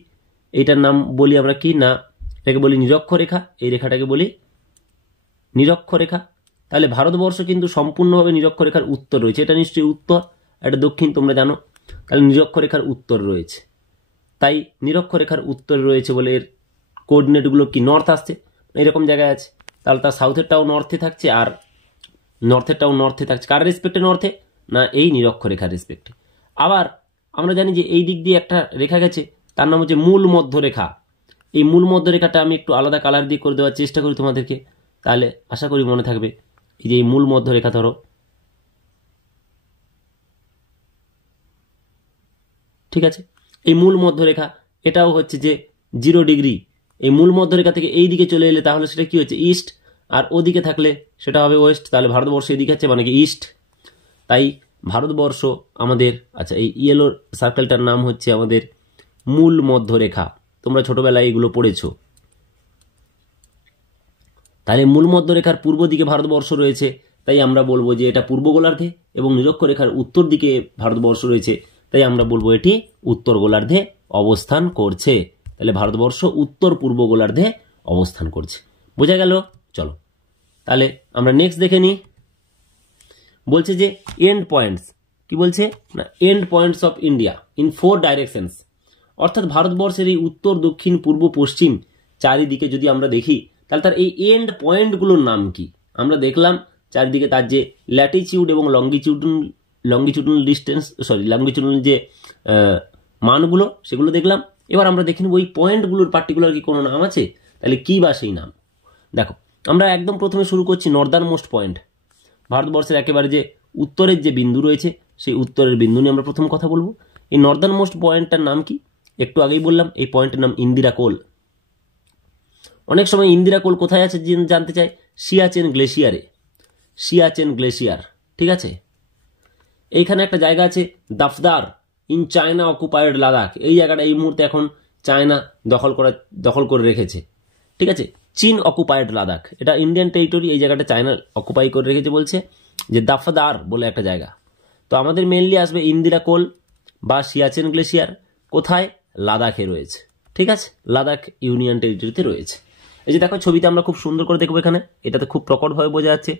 এইটার নাম বলি আমরা কি না, এটাকে বলি নিরক্ষরেখা। এই রেখাটাকে বলি নিরক্ষরেখা। তাহলে ভারতবর্ষ কিন্তু সম্পূর্ণভাবে নিরক্ষরেখার উত্তর রয়েছে। এটা নিশ্চয়ই উত্তর, এটা দক্ষিণ, তোমরা জানো। তাহলে নিরক্ষরেখার উত্তর রয়েছে, তাই নিরক্ষরেখার উত্তর রয়েছে বলে এর কোঅর্ডিনেটগুলো কি নর্থ আসছে, এরকম জায়গায় আছে। তাহলে তার সাউথেরটাও নর্থে থাকছে আর নর্থেরটাও নর্থে থাকছে। কার রেসপেক্টে নর্থে? না, এই নিরক্ষরেখার রেসপেক্টে। আবার আমরা জানি যে এই দিক দিয়ে একটা রেখা গেছে, তার নাম হচ্ছে মূল মধ্যরেখা। এই মূল মধ্যরেখাটা আমি একটু আলাদা কালার দিয়ে করে দেওয়ার চেষ্টা করি তোমাদেরকে, তাহলে আশা করি মনে থাকবে। এই যে এই মূল মধ্যরেখা ধরো, ঠিক আছে, এই মূল মধ্যরেখা এটাও হচ্ছে যে 0 ডিগ্রি। এই মূল মধ্যরেখা থেকে এই দিকে চলে এলে তাহলে সেটা কি হচ্ছে? ইস্ট। আর ওদিকে থাকলে সেটা হবে ওয়েস্ট। তাহলে ভারতবর্ষ এদিকে আছে মানে কি ইস্ট। তাই ভারতবর্ষ আমাদের, আচ্ছা এই ইয়েলো সার্কেলটার নাম হচ্ছে আমাদের মূল মধ্যরেখা। তোমরা ছোটবেলায় এগুলো পড়েছো। তাহলে মূল মধ্যরেখার পূর্ব দিকে ভারতবর্ষ রয়েছে, তাই আমরা বলবো যে এটা পূর্ব গোলার্ধে, এবং নিরক্ষরেখার উত্তর দিকে ভারতবর্ষ রয়েছে, তাই আমরা বলবো এটি উত্তর গোলার্ধে অবস্থান করছে। তাহলে ভারতবর্ষ উত্তর পূর্ব গোলার্ধে অবস্থান করছে। বোঝা গেল? চলো তাহলে আমরা নেক্সট দেখে নিই। বলছে যে এন্ড পয়েন্টস, কি বলছে না, and points of India in 4 directions. অর্থাৎ ভারতবর্ষের এই উত্তর, দক্ষিণ, পূর্ব, পশ্চিম চারিদিকে যদি আমরা দেখি, তাহলে তার এই এন্ড পয়েন্টগুলোর নাম কি? আমরা দেখলাম চারিদিকে তার যে ল্যাটিচিউড এবং লঙ্গিটিউডনাল ডিস্টেন্স, লঙ্গিটিউডনাল যে মানগুলো, সেগুলো দেখলাম। এবার আমরা দেখে নেব ওই পয়েন্টগুলোর পার্টিকুলার কি কোনো নাম আছে, তাহলে কি বা সেই নাম। দেখো আমরা একদম প্রথমে শুরু করছি নর্দার্ন মোস্ট পয়েন্ট। ভারতবর্ষের একেবারে যে উত্তরের যে বিন্দু রয়েছে, সেই উত্তরের বিন্দু নিয়ে আমরা প্রথম কথা বলবো। এই নর্দার্ন মোস্ট পয়েন্টটার নাম কি? একটু আগেই বললাম, এই পয়েন্টের নাম ইন্দিরা কোল। অনেক সময় ইন্দিরা কোল কোথায় আছে জানতে চাই, সিয়াচেন গ্লেশিয়ারে, সিয়াচেন গ্লেশিয়ার। ঠিক আছে, এইখানে একটা জায়গা আছে দাফদার ইন চায়না অকুপায়েড লাদাখ। এই জায়গাটা এই মুহূর্তে এখন চায়না দখল করে রেখেছে। ঠিক আছে, চীন অকুপায়েড লাদাখ, এটা ইন্ডিয়ান টেরিটরি। এই জায়গাটা চায়না অকুপাই করে রেখেছে, বলছে যে দাফদার বলে একটা জায়গা। তো আমাদের মেনলি আসবে ইন্দিরা কোল বা সিয়াচেন গ্লেশিয়ার। কোথায়? লাদাখে রয়েছে। ঠিক আছে, লাদাখ ইউনিয়ন টেরিটরিতে রয়েছে। এই যে দেখো ছবিতে আমরা খুব সুন্দর করে দেখবো, এখানে এটাতে খুব প্রকটভাবে বোঝা যাচ্ছে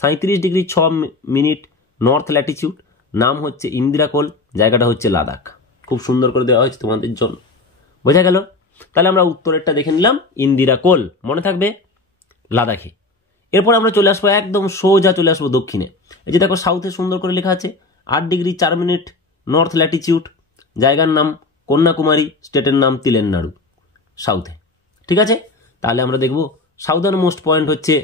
37 ডিগ্রি 6 মিনিট নর্থ ল্যাটিচিউড, নাম হচ্ছে ইন্দিরা কোল, জায়গাটা হচ্ছে লাদাখ। খুব সুন্দর করে দেওয়া হয়েছে তোমাদের জন্য। বোঝা গেল? তাহলে আমরা উত্তরেরটা দেখে নিলাম, ইন্দিরা কোল, মনে থাকবে লাদাখে। এরপর আমরা চলে আসবো একদম সোজা চলে আসবো দক্ষিণে। এই যে দেখো সাউথে সুন্দর করে লেখা আছে 8°4' নর্থ ল্যাটিচিউড, জায়গার নাম কন্যাকুমারী, স্টেটের নাম তিলেনাড়ু, সাউথে। ঠিক আছে, তাহলে আমরা দেখব সাউদার্ন মোস্ট পয়েন্ট হচ্ছে,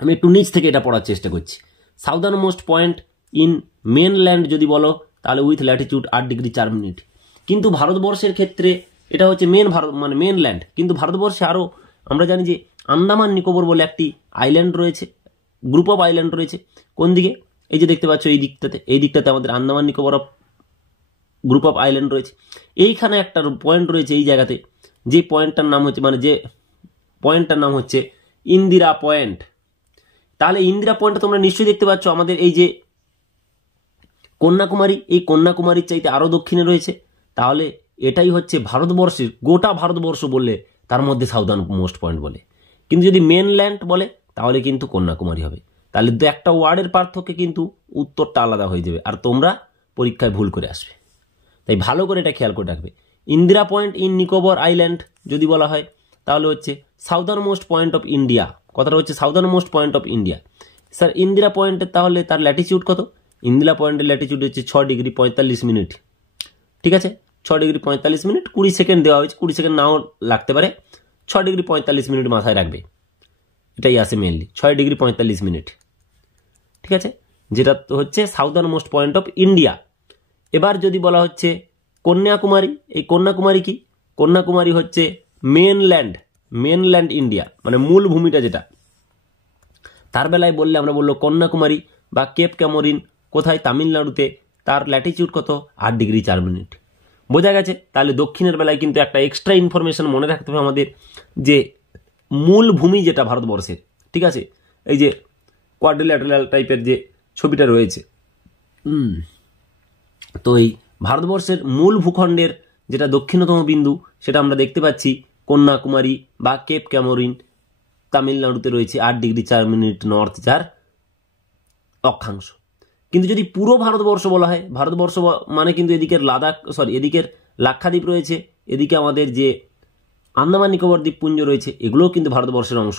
আমি একটু নিচ থেকে এটা পড়ার চেষ্টা করছি। Southern most point in mainland যদি বলো তাহলে উইথ ল্যাটিচিউড 8°4'। কিন্তু ভারতবর্ষের ক্ষেত্রে এটা হচ্ছে মানে মেনল্যান্ড, কিন্তু ভারতবর্ষে আরও আমরা জানি যে আন্দামান নিকোবর বলে একটি আইল্যান্ড রয়েছে, গ্রুপ অফ আইল্যান্ড রয়েছে। কোন দিকে? এই যে দেখতে পাচ্ছ এই দিকটাতে আমাদের Andaman Nicobar group of island রয়েছে। এইখানে একটা পয়েন্ট রয়েছে এই জায়গাতে, যে পয়েন্টটার নাম হচ্ছে ইন্দিরা পয়েন্ট। তাহলে ইন্দিরা পয়েন্টটা তোমরা নিশ্চয়ই দেখতে পাচ্ছ আমাদের এই যে কন্যাকুমারী, এই কন্যাকুমারীর চাইতে আরও দক্ষিণে রয়েছে। তাহলে এটাই হচ্ছে ভারতবর্ষের, গোটা ভারতবর্ষ বললে তার মধ্যে সাউদার্ন মোস্ট পয়েন্ট বলে। কিন্তু যদি মেনল্যান্ড বলে তাহলে কিন্তু কন্যাকুমারী হবে। তাহলে দু একটা ওয়ার্ডের পার্থক্যে কিন্তু উত্তরটা আলাদা হয়ে যাবে, আর তোমরা পরীক্ষায় ভুল করে আসবে। তাই ভালো করে এটা খেয়াল করে রাখবে। Indira point in Nicobar island যদি বলা হয় তাহলে হচ্ছে southern most point of India, কথাটা হচ্ছে southern most point of India. Sir Indira পয়েন্টের তাহলে তার ল্যাটিচিউড কত? ইন্দিরা পয়েন্টের ল্যাটিচিউড হচ্ছে 6°45'। ঠিক আছে, 6°45', 20 সেকেন্ড দেওয়া হয়েছে, 20 সেকেন্ড নাও লাগতে পারে, 6°45' মাথায় রাখবে। এটাই আসে মেনলি 6°45'। ঠিক আছে, যেটা হচ্ছে southern most point of India. এবার যদি বলা হচ্ছে কন্যাকুমারী, এই কন্যাকুমারী কি? কন্যাকুমারী হচ্ছে মেনল্যান্ড ইন্ডিয়া, মানে মূল ভূমিটা যেটা। তার বেলায় বললে আমরা বললো কন্যাকুমারী বা কেপ ক্যামোরিন কোথায়? তামিলনাড়ুতে। তার ল্যাটিচিউড কত? 8°4'। বোঝা গেছে? তাহলে দক্ষিণের বেলায় কিন্তু একটা এক্সট্রা ইনফরমেশন মনে রাখতে হবে আমাদের, যে মূল ভূমি যেটা ভারতবর্ষের, ঠিক আছে, এই যে কোয়াড্রিল্যাটারাল টাইপের যে ছবিটা রয়েছে, তো এই ভারতবর্ষের মূল ভূখণ্ডের যেটা দক্ষিণতম বিন্দু সেটা আমরা দেখতে পাচ্ছি কন্যাকুমারী বা কেপ ক্যামোরিন, তামিলনাড়ুতে রয়েছে 8°4' নর্থ, যার অক্ষাংশ। কিন্তু যদি পুরো ভারতবর্ষ বলা হয়, ভারতবর্ষ মানে কিন্তু এদিকের এদিকের লাক্ষাদ্বীপ রয়েছে, এদিকে আমাদের যে আন্দামান নিকোবর দ্বীপপুঞ্জ রয়েছে, এগুলোও কিন্তু ভারতবর্ষের অংশ।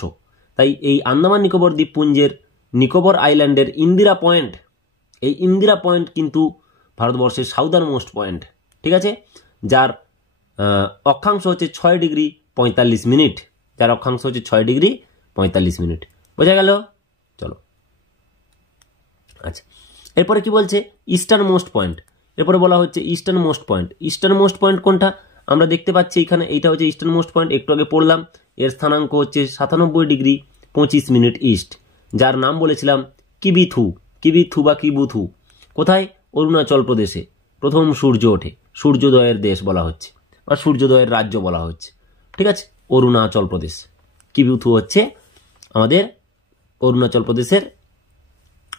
তাই এই আন্দামান নিকোবর দ্বীপপুঞ্জের নিকোবর আইল্যান্ডের ইন্দিরা পয়েন্ট, এই ইন্দিরা পয়েন্ট কিন্তু ভারতবর্ষের সাউদার্ন মোস্ট পয়েন্ট। ঠিক আছে, যার অক্ষাংশ হচ্ছে 6°45', যার অক্ষাংশ হচ্ছে 6°45'। বোঝা গেল? চলো, আচ্ছা, এরপরে কি বলছে? Eastern most point. এরপরে বলা হচ্ছে eastern most point. Eastern most point কোনটা? আমরা দেখতে পাচ্ছি এখানে, এইটা হচ্ছে ইস্টার্ন মোস্ট পয়েন্ট, একটু আগে পড়লাম। এর স্থানাঙ্ক হচ্ছে 97°25' ইস্ট, যার নাম বলেছিলাম কিবিথু বা কিবুথু। কোথায়? অরুণাচল প্রদেশে প্রথম সূর্য ওঠে, সূর্যোদয়ের দেশ বলা হচ্ছে বা সূর্যোদয়ের রাজ্য বলা হচ্ছে। ঠিক আছে, অরুণাচল প্রদেশ। কিবিথু হচ্ছে আমাদের অরুণাচল প্রদেশের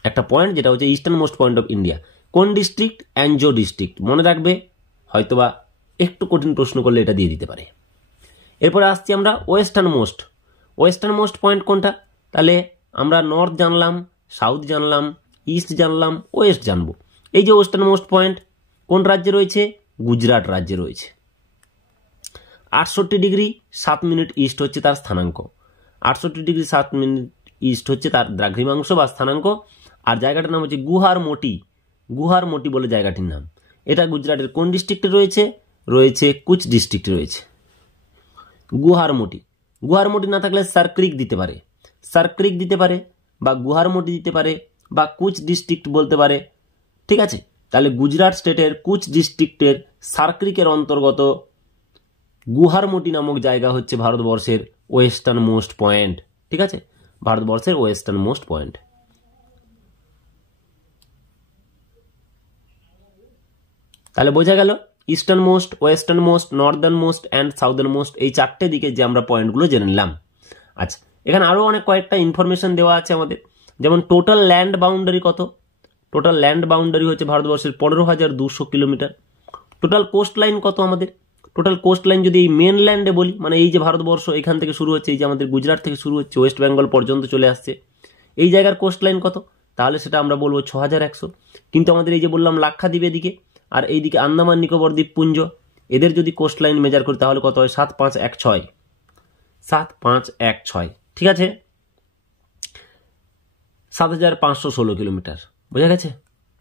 একটা পয়েন্ট, যেটা হচ্ছে eastern most point of India. কোন ডিস্ট্রিক্ট? Enzo district. মনে রাখবে, হয়তোবা একটু কঠিন প্রশ্ন করলে এটা দিয়ে দিতে পারে। এরপরে আসছি আমরা ওয়েস্টার্ন মোস্ট পয়েন্ট কোনটা? তাহলে আমরা নর্থ জানলাম, সাউথ জানলাম, ইস্ট জানলাম, ওয়েস্ট জানবো। এই যে ওয়েস্টার্ন মোস্ট পয়েন্ট কোন রাজ্যে রয়েছে? গুজরাট রাজ্যে রয়েছে। 68°7' ইস্ট হচ্ছে তার স্থানাঙ্ক। 68°7' ইস্ট হচ্ছে তার দ্রাঘিমাংশ বা স্থানাঙ্ক। আর জায়গাটার নাম হচ্ছে গুহার মোটি বলে জায়গাটির নাম। এটা গুজরাটের কোন ডিস্ট্রিক্টে রয়েছে? কুচ ডিস্ট্রিক্টে রয়েছে গুহার মোটি না থাকলে সারক্রিক দিতে পারে বা গুহার মোটি দিতে পারে বা কুচ ডিস্ট্রিক্ট বলতে পারে। ঠিক আছে, তাহলে গুজরাট স্টেটের কুচ ডিস্ট্রিক্টের সারক্রিকের অন্তর্গত গুহার মোটি নামক জায়গা হচ্ছে ভারতবর্ষের ওয়েস্টার্ন মোস্ট পয়েন্ট। ঠিক আছে, ভারতবর্ষের ওয়েস্টার্ন মোস্ট পয়েন্ট। তাহলে বোঝা গেল eastern most, western most, Northern most and southern most, এই চারটে দিকে যে আমরা পয়েন্টগুলো জেনে নিলাম। আচ্ছা, এখানে আরও অনেক কয়েকটা ইনফরমেশন দেওয়া আছে আমাদের, যেমন টোটাল ল্যান্ড বাউন্ডারি কত? টোটাল ল্যান্ড বাউন্ডারি হচ্ছে ভারতবর্ষের 15,200 কিলোমিটার। টোটাল কোস্ট লাইন কত আমাদের? টোটাল কোস্ট লাইন যদি এই মেনল্যান্ডে বলি, মানে এই যে ভারতবর্ষ এখান থেকে শুরু হচ্ছে, এই যে আমাদের গুজরাট থেকে শুরু হচ্ছে, ওয়েস্ট বেঙ্গল পর্যন্ত চলে আসছে, এই জায়গার কোস্ট লাইন কত? তাহলে সেটা আমরা বলবো 6,100। কিন্তু আমাদের এই যে বললাম লাক্ষাদ্বীপ এদিকে, আর এইদিকে আন্দামান নিকোবর দ্বীপপুঞ্জ, এদের যদি কোস্ট লাইন মেজার করি তাহলে কত হয়? 7,516। ঠিক আছে, 7,516 কিলোমিটার। বোঝা গেছে?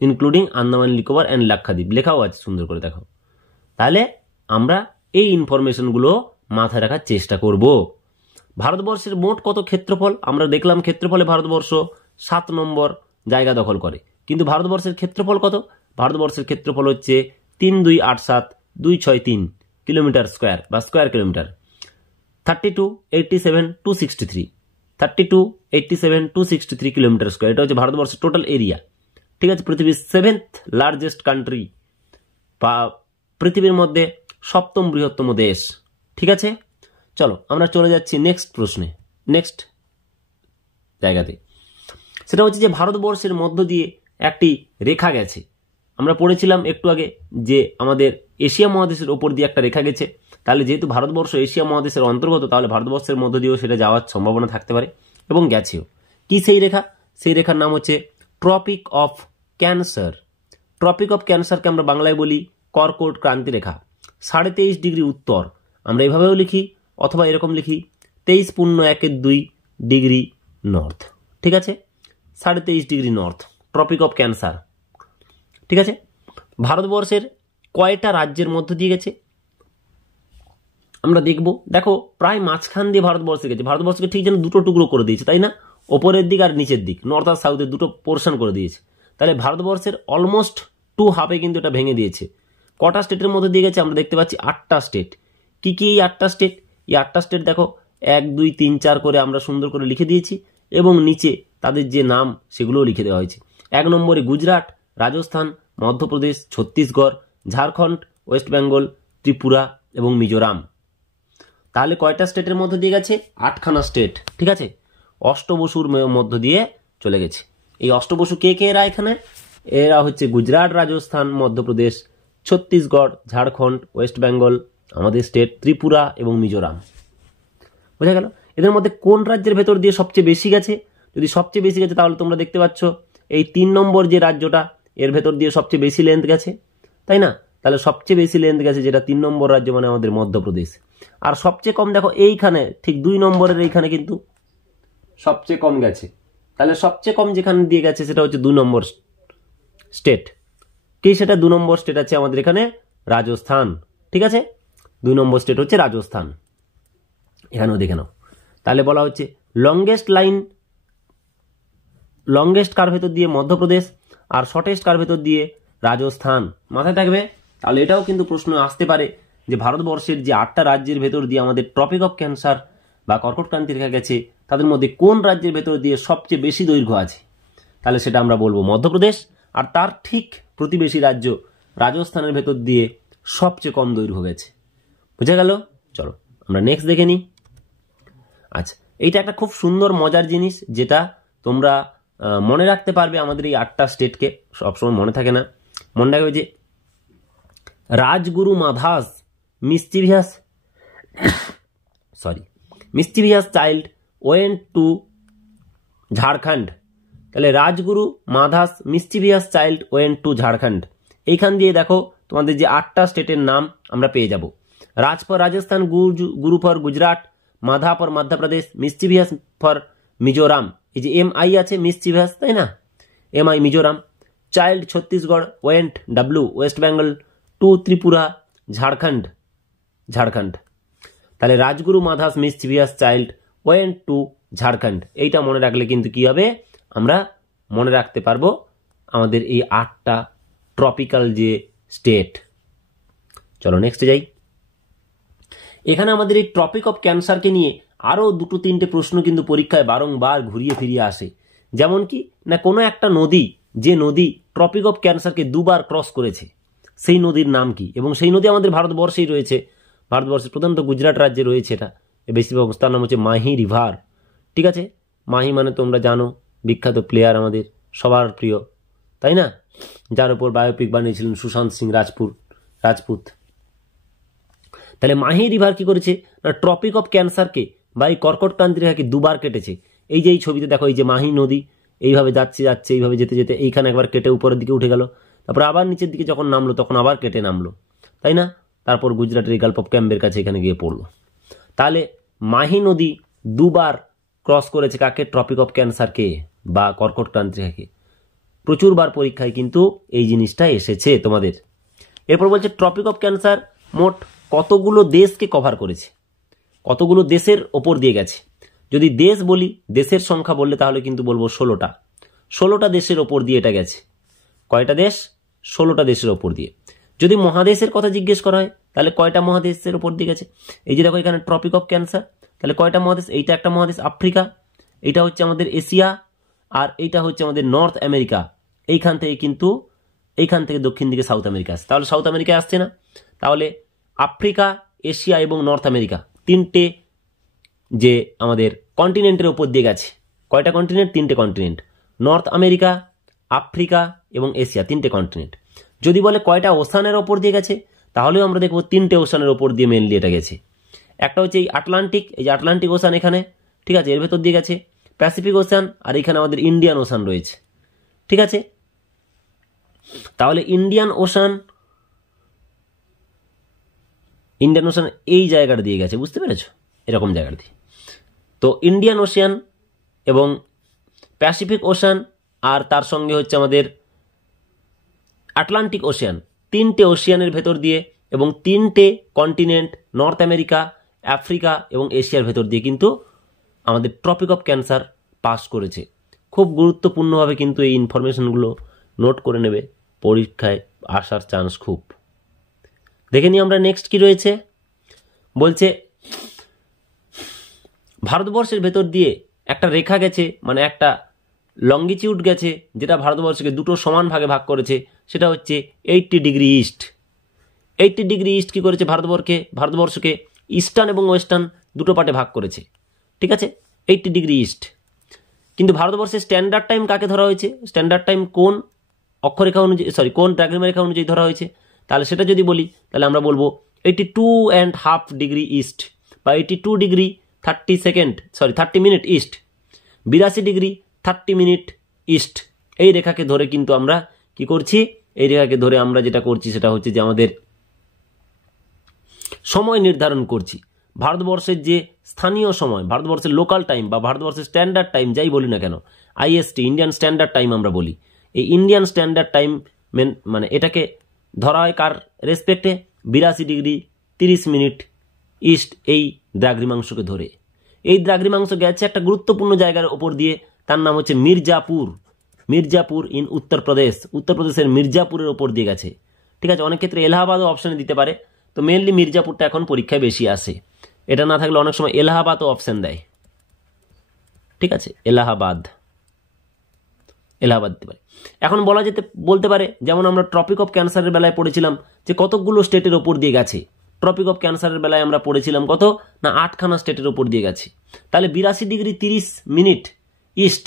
ইনক্লুডিং আন্দামান নিকোবর অ্যান্ড লাক্ষাদ্বীপ, লেখাও আছে সুন্দর করে দেখো। তাহলে আমরা এই ইনফরমেশনগুলো মাথায় রাখার চেষ্টা করব। ভারতবর্ষের মোট কত ক্ষেত্রফল? আমরা দেখলাম ক্ষেত্রফলে ভারতবর্ষ 7 নম্বর জায়গা দখল করে, কিন্তু ভারতবর্ষের ক্ষেত্রফল কত? ভারতবর্ষের ক্ষেত্রফল হচ্ছে 3287,263 কিলোমিটার স্কোয়ার বা স্কোয়ার কিলোমিটার। 3287,263 কিলোমিটার স্কোয়ার, এটা হচ্ছে ভারতবর্ষের টোটাল এরিয়া। ঠিক আছে, পৃথিবীর 7th লার্জেস্ট কান্ট্রি বা পৃথিবীর মধ্যে 7ম বৃহত্তম দেশ। ঠিক আছে, চলো আমরা চলে যাচ্ছি নেক্সট প্রশ্নে, নেক্সট জায়গাতে। সেটা হচ্ছে যে ভারতবর্ষের মধ্য দিয়ে একটি রেখা গেছে। আমরা পড়েছিলাম একটু আগে যে আমাদের এশিয়া মহাদেশের ওপর দিয়ে একটা রেখা গেছে, তাহলে যেহেতু ভারতবর্ষ এশিয়া মহাদেশের অন্তর্গত, তাহলে ভারতবর্ষের মধ্য দিয়েও সেটা যাওয়ার সম্ভাবনা থাকতে পারে এবং গেছেও। কি সেই রেখা? সেই রেখার নাম হচ্ছে Tropic of cancer. Tropic of ক্যান্সারকে আমরা বাংলায় বলি কর্কট ক্রান্তি রেখা। 23.5 ডিগ্রি উত্তর, আমরা এভাবেও লিখি অথবা এরকম লিখি 23.1 ডিগ্রি নর্থ। ঠিক আছে, 23.5 degree north, tropic of cancer. ঠিক আছে, ভারতবর্ষের কয়টা রাজ্যের মধ্য দিয়ে গেছে আমরা দেখব। দেখো প্রায় মাঝখান দিয়ে ভারতবর্ষে গেছে। ভারতবর্ষকে ঠিক যেন দুটো টুকরো করে দিয়েছে, তাই না? ওপরের দিক আর নিচের দিক, নর্থ আর সাউথের দুটো পোর্শন করে দিয়েছে। তাহলে ভারতবর্ষের অলমোস্ট 2 হাফে কিন্তু এটা ভেঙে দিয়েছে। কটা স্টেটের মধ্যে দিয়ে গেছে? আমরা দেখতে পাচ্ছি 8টা স্টেট। কি কি এই 8টা স্টেট? এই 8টা স্টেট দেখো 1 2 3 4 করে আমরা সুন্দর করে লিখে দিয়েছি এবং নিচে তাদের যে নাম সেগুলোও লিখে দেওয়া হয়েছে। 1 নম্বরে গুজরাট, রাজস্থান, মধ্যপ্রদেশ, ছত্তিশগড়, ঝাড়খণ্ড, ওয়েস্ট বেঙ্গল, ত্রিপুরা এবং মিজোরাম। তাহলে কয়টা স্টেটের মধ্যে দিয়ে গেছে? 8খানা স্টেট। ঠিক আছে, অষ্টবসুর মধ্য দিয়ে চলে গেছে। এই অষ্টবসু কে কে এরা? এখানে এরা হচ্ছে গুজরাট, রাজস্থান, মধ্যপ্রদেশ, ছত্তিশগড়, ঝাড়খণ্ড, ওয়েস্ট বেঙ্গল, আমাদের স্টেট ত্রিপুরা এবং মিজোরাম। বোঝা গেল? এদের মধ্যে কোন রাজ্যের ভেতর দিয়ে সবচেয়ে বেশি গেছে? যদি সবচেয়ে বেশি গেছে তাহলে তোমরা দেখতে পাচ্ছ এই 3 নম্বর যে রাজ্যটা, এর ভেতর দিয়ে সবচেয়ে বেশি লেন্থ গেছে, তাই না? তাহলে সবচেয়ে বেশি লেন্থ গেছে যেটা 3 নম্বর রাজ্য, মানে আমাদের মধ্যপ্রদেশ। আর সবচেয়ে কম দেখো এইখানে, ঠিক 2 নম্বরের এইখানে কিন্তু সবচেয়ে কম গেছে। তাহলে সবচেয়ে কম যেখানে দিয়ে গেছে সেটা হচ্ছে 2 নম্বর স্টেট। কি সেটা? 2 নম্বর স্টেট আছে আমাদের এখানে রাজস্থান। ঠিক আছে, 2 নম্বর স্টেট হচ্ছে রাজস্থান। এখানেও দেখে নাও। তাহলে বলা হচ্ছে লংগেস্ট কার ভেতর দিয়ে? মধ্যপ্রদেশ। আর শর্টেস্ট কার ভেতর দিয়ে? রাজস্থান। মাথায় থাকবে। তাহলে এটাও কিন্তু প্রশ্ন আসতে পারে যে ভারতবর্ষের যে 8টা রাজ্যের ভেতর দিয়ে আমাদের ট্রপিক অফ ক্যান্সার বা কর্কট ক্রান্তি রেখা গেছে, তাদের মধ্যে কোন রাজ্যের ভেতর দিয়ে সবচেয়ে বেশি দৈর্ঘ্য আছে? তাহলে সেটা আমরা বলবো মধ্যপ্রদেশ। আর তার ঠিক প্রতিবেশী রাজ্য রাজস্থানের ভেতর দিয়ে সবচেয়ে কম দৈর্ঘ্য গেছে। বুঝা গেল? চলো আমরা নেক্সট দেখে নিই। আচ্ছা, এইটা একটা খুব সুন্দর মজার জিনিস যেটা তোমরা মনে রাখতে পারবে। আমাদের এই 8টা স্টেটকে সবসময় মনে থাকে না, মনে রাখবে যে Rajguru Madhas mischievous child went to Jharkhand. তাহলে Rajguru Madhas mischievous child went to Jharkhand, এইখান দিয়ে দেখো তোমাদের যে 8টা স্টেটের নাম আমরা পেয়ে যাব। রাজ for Rajasthan, Guru for Gujarat, Madha for Madhya Pradesh, mischievous for Mizoram. এই যে MI আছে মিসচিভিয়াস, তাই না? MI Mizoram, child Chhattisgarh, went W West Bengal, to Tripura, Jharkhand. তাহলে Rajguru Madhas mischievous child went to Jharkhand, এইটা মনে রাখলে কিন্তু কি হবে? আমরা মনে রাখতে পারবো আমাদের এই 8টা ট্রপিক্যাল যে স্টেট। চলো নেক্সটে যাই। এখানে আমাদের এই ট্রপিক অফ ক্যান্সারকে নিয়ে আরও 2-3টে প্রশ্ন কিন্তু পরীক্ষায় বারংবার ঘুরিয়ে ফিরিয়ে আসে। যেমন কি না, কোনো একটা নদী, যে নদী ট্রপিক অফ ক্যান্সারকে 2বার ক্রস করেছে, সেই নদীর নাম কি? এবং সেই নদী আমাদের ভারতবর্ষেই রয়েছে। ভারতবর্ষের প্রধানত গুজরাট রাজ্যে রয়েছে এটা। বেশিরভাগ তার নাম হচ্ছে মাহি রিভার। ঠিক আছে, মাহি মানে তোমরা জানো বিখ্যাত প্লেয়ার, আমাদের সবার প্রিয়, তাই না? যার উপর বায়োপিক বানিয়েছিলেন সুশান্ত সিং রাজপুত। তাহলে মাহি রিভার কি করেছে না, ট্রপিক অফ ক্যান্সারকে বা এই কর্কট ক্রান্তি রেখাকে 2বার কেটেছে। এই যে এই ছবিতে দেখো, এই যে মাহি নদী এইভাবে যাচ্ছে এইভাবে যেতে যেতে এইখানে একবার কেটে উপরের দিকে উঠে গেল, তারপর আবার নিচের দিকে যখন নামলো তখন আবার কেটে নামলো, তাই না? তারপর গুজরাটের গালফ অফ ক্যাম্বের কাছে এখানে গিয়ে পড়লো। তাহলে মাহি নদী 2বার ক্রস করেছে কাকে? ট্রপিক অফ ক্যান্সারকে বা কর্কট ক্রান্তি রেখাকে। প্রচুরবার পরীক্ষায় কিন্তু এই জিনিসটা এসেছে তোমাদের। এরপর বলছে ট্রপিক অফ ক্যান্সার মোট কতগুলো দেশকে কভার করেছে, কতগুলো দেশের ওপর দিয়ে গেছে। যদি দেশ বলি, দেশের সংখ্যা বললে তাহলে কিন্তু বলবো 16টা। 16টা দেশের ওপর দিয়ে এটা গেছে। কয়টা দেশ? 16টা দেশের ওপর দিয়ে। যদি মহাদেশের কথা জিজ্ঞেস করা হয় তাহলে কয়টা মহাদেশের ওপর দিয়ে গেছে? এই যে দেখো এখানে ট্রপিক অফ ক্যান্সার, তাহলে কয়টা মহাদেশ? এইটা একটা মহাদেশ আফ্রিকা, এইটা হচ্ছে আমাদের এশিয়া, আর এইটা হচ্ছে আমাদের নর্থ আমেরিকা। এইখান থেকে দক্ষিণ দিকে সাউথ আমেরিকা আসছে। তাহলে সাউথ আমেরিকায় আসছে না, তাহলে আফ্রিকা, এশিয়া এবং নর্থ আমেরিকা তিনটে যে আমাদের কন্টিনেন্টের ওপর দিয়ে গেছে। কয়টা কন্টিনেন্ট? 3টে কন্টিনেন্ট, নর্থ আমেরিকা, আফ্রিকা এবং এশিয়া, 3টে কন্টিনেন্ট। যদি বলে কয়টা ওশানের ওপর দিয়ে গেছে, তাহলেও আমরা দেখবো 3টে ওশানের ওপর দিয়ে মেনলি এটা গেছে। একটা হচ্ছে এই আটলান্টিক, এই যে আটলান্টিক ওশান এখানে, ঠিক আছে, এর ভেতর দিয়ে গেছে। প্যাসিফিক ওশান, আর এখানে আমাদের ইন্ডিয়ান ওশান রয়েছে, ঠিক আছে। তাহলে ইন্ডিয়ান ওশান এই জায়গাটা দিয়ে গেছে, বুঝতে পেরেছো? এরকম জায়গা দিয়ে। তো ইন্ডিয়ান ওশান এবং প্যাসিফিক ওশান আর তার সঙ্গে হচ্ছে আমাদের আটলান্টিক ওশিয়ান, 3টে ওশিয়ানের ভেতর দিয়ে এবং 3টে কন্টিনেন্ট, নর্থ আমেরিকা, আফ্রিকা এবং এশিয়ার ভেতর দিয়ে কিন্তু আমাদের ট্রপিক অফ ক্যান্সার পাস করেছে। খুব গুরুত্বপূর্ণভাবে কিন্তু এই ইনফরমেশনগুলো নোট করে নেবে, পরীক্ষায় আসার চান্স খুব। দেখে নিই আমরা নেক্সট কি রয়েছে। বলছে ভারতবর্ষের ভেতর দিয়ে একটা রেখা গেছে, মানে একটা লঙ্গিটিউড গেছে, যেটা ভারতবর্ষকে দুটো সমান ভাগে ভাগ করেছে। সেটা হচ্ছে 80 ডিগ্রি ইস্ট। 80 ডিগ্রি ইস্ট কি করেছে? ভারতবর্ষকে ইস্টার্ন এবং ওয়েস্টার্ন দুটো পার্টে ভাগ করেছে, ঠিক আছে, 80 ডিগ্রি ইস্ট। কিন্তু ভারতবর্ষের স্ট্যান্ডার্ড টাইম কাকে ধরা হয়েছে? স্ট্যান্ডার্ড টাইম কোন অক্ষরেখা অনুযায়ী, কোন দ্রাঘিমা রেখা অনুযায়ী ধরা হয়েছে? তাহলে সেটা যদি বলি তাহলে আমরা বলবো 82.5 ডিগ্রি ইস্ট বা 82 degree 30 minute east, 82 degree 30 minute east. এই রেখাকে ধরে কিন্তু আমরা কি করছি? এই রেখাকে ধরে আমরা যেটা করছি সেটা হচ্ছে যে আমাদের সময় নির্ধারণ করছি। ভারতবর্ষের যে স্থানীয় সময়, ভারতবর্ষের লোকাল টাইম বা ভারতবর্ষের স্ট্যান্ডার্ড টাইম যাই বলি না কেন, আইএসটি, ইন্ডিয়ান স্ট্যান্ডার্ড টাইম আমরা বলি। এই ইন্ডিয়ান স্ট্যান্ডার্ড টাইম মানে এটাকে ধরা হয় কার রেসপেক্টে? 82 ডিগ্রি 30 মিনিট ইস্ট, এই দ্রাঘিমাংশকে ধরে। এই দ্রাঘিমাংশ গেছে একটা গুরুত্বপূর্ণ জায়গার ওপর দিয়ে, তার নাম হচ্ছে মির্জাপুর ইন উত্তরপ্রদেশের মির্জাপুরের ওপর দিয়ে গেছে, ঠিক আছে। অনেক ক্ষেত্রে এলাহাবাদও অপশানে দিতে পারে, তো মেনলি মির্জাপুরটা এখন পরীক্ষায় বেশি আসে। এটা না থাকলে অনেক সময় এলাহাবাদও অপশান দেয়, ঠিক আছে, এলাহাবাদ দিতে পারে। এখন বলতে পারে, যেমন আমরা ট্রপিক অফ ক্যান্সারের বেলায় পড়েছিলাম যে কতগুলো স্টেটের ওপর দিয়ে গেছে। ট্রপিক অফ ক্যান্সারের বেলায় আমরা পড়েছিলাম কত না 8খানা স্টেটের ওপর দিয়ে গেছে। তাহলে 82 ডিগ্রি 30 মিনিট ইস্ট,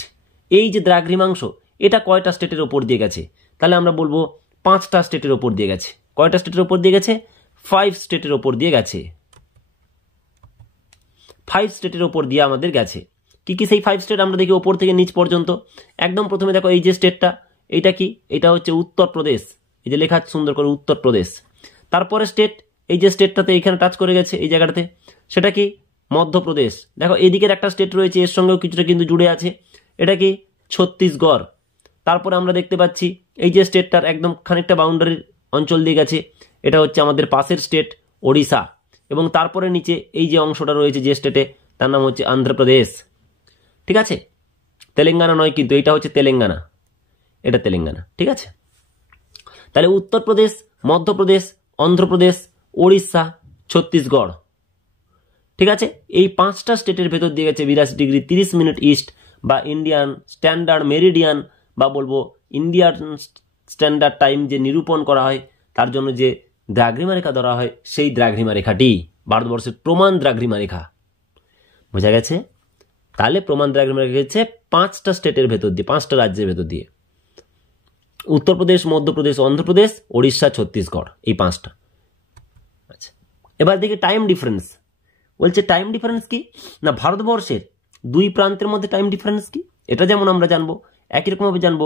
এই যে দ্রাঘিমাংশ, এটা কয়টা স্টেটের ওপর দিয়ে গেছে? তাহলে আমরা বলবো 5টা স্টেটের ওপর দিয়ে গেছে। কয়টা স্টেটের ওপর দিয়ে গেছে? 5 স্টেটের ওপর দিয়ে গেছে। 5 স্টেটের ওপর দিয়ে আমাদের গেছে। কি কি সেই 5 স্টেট আমরা দেখি ওপর থেকে নিচ পর্যন্ত। একদম প্রথমে দেখো এই যে স্টেটটা, এইটা কি? এটা হচ্ছে উত্তরপ্রদেশ। এই যে লেখা সুন্দর করে উত্তরপ্রদেশ। তারপরে স্টেট, এই যে স্টেটটাতে এইখানে টাচ করে গেছে এই জায়গাটাতে, সেটা কি? মধ্যপ্রদেশ। দেখো এইদিকের একটা স্টেট রয়েছে, এর সঙ্গেও কিছুটা কিন্তু জুড়ে আছে, এটা কি? ছত্তিশগড়। তারপরে আমরা দেখতে পাচ্ছি এই যে স্টেটটার একদম খানিকটা বাউন্ডারির অঞ্চল দিয়ে গেছে, এটা হচ্ছে আমাদের পাশের স্টেট ওড়িশা। এবং তারপরে নিচে এই যে অংশটা রয়েছে যে স্টেটে, তার নাম হচ্ছে অন্ধ্রপ্রদেশ, ঠিক আছে। তেলেঙ্গানা নয় কিন্তু, এটা হচ্ছে তেলেঙ্গানা, এটা তেলেঙ্গানা, ঠিক আছে। তাহলে উত্তরপ্রদেশ, মধ্যপ্রদেশ, অন্ধ্রপ্রদেশ, ওড়িশা, ছত্তিশগড়, ঠিক আছে। এই 5টা স্টেটের ভেতর দিয়ে গেছে 82 ডিগ্রি 30 মিনিট ইস্ট বা ইন্ডিয়ান স্ট্যান্ডার্ড মেরিডিয়ান, বা বলবো ইন্ডিয়ান স্ট্যান্ডার্ড টাইম যে নিরূপণ করা হয় তার জন্য যে দ্রাঘিমা রেখা ধরা হয়, সেই দ্রাঘিমা রেখাটি ভারতবর্ষের প্রমাণ দ্রাঘিমা রেখা। বোঝা গেছে? তাহলে প্রমাণ দ্রাঘিমা রেখা গেছে 5টা স্টেটের ভেতর দিয়ে, 5টা রাজ্যের ভেতর দিয়ে, উত্তরপ্রদেশ, মধ্যপ্রদেশ, অন্ধ্রপ্রদেশ, ওড়িশা, ছত্তিশগড়, এই 5টা। আচ্ছা, এবার দেখি টাইম ডিফারেন্স। বলছে টাইম ডিফারেন্স কি না, ভারতবর্ষের 2 প্রান্তের মধ্যে টাইম ডিফারেন্স কি, এটা যেমন আমরা জানবো, একই রকমভাবে জানবো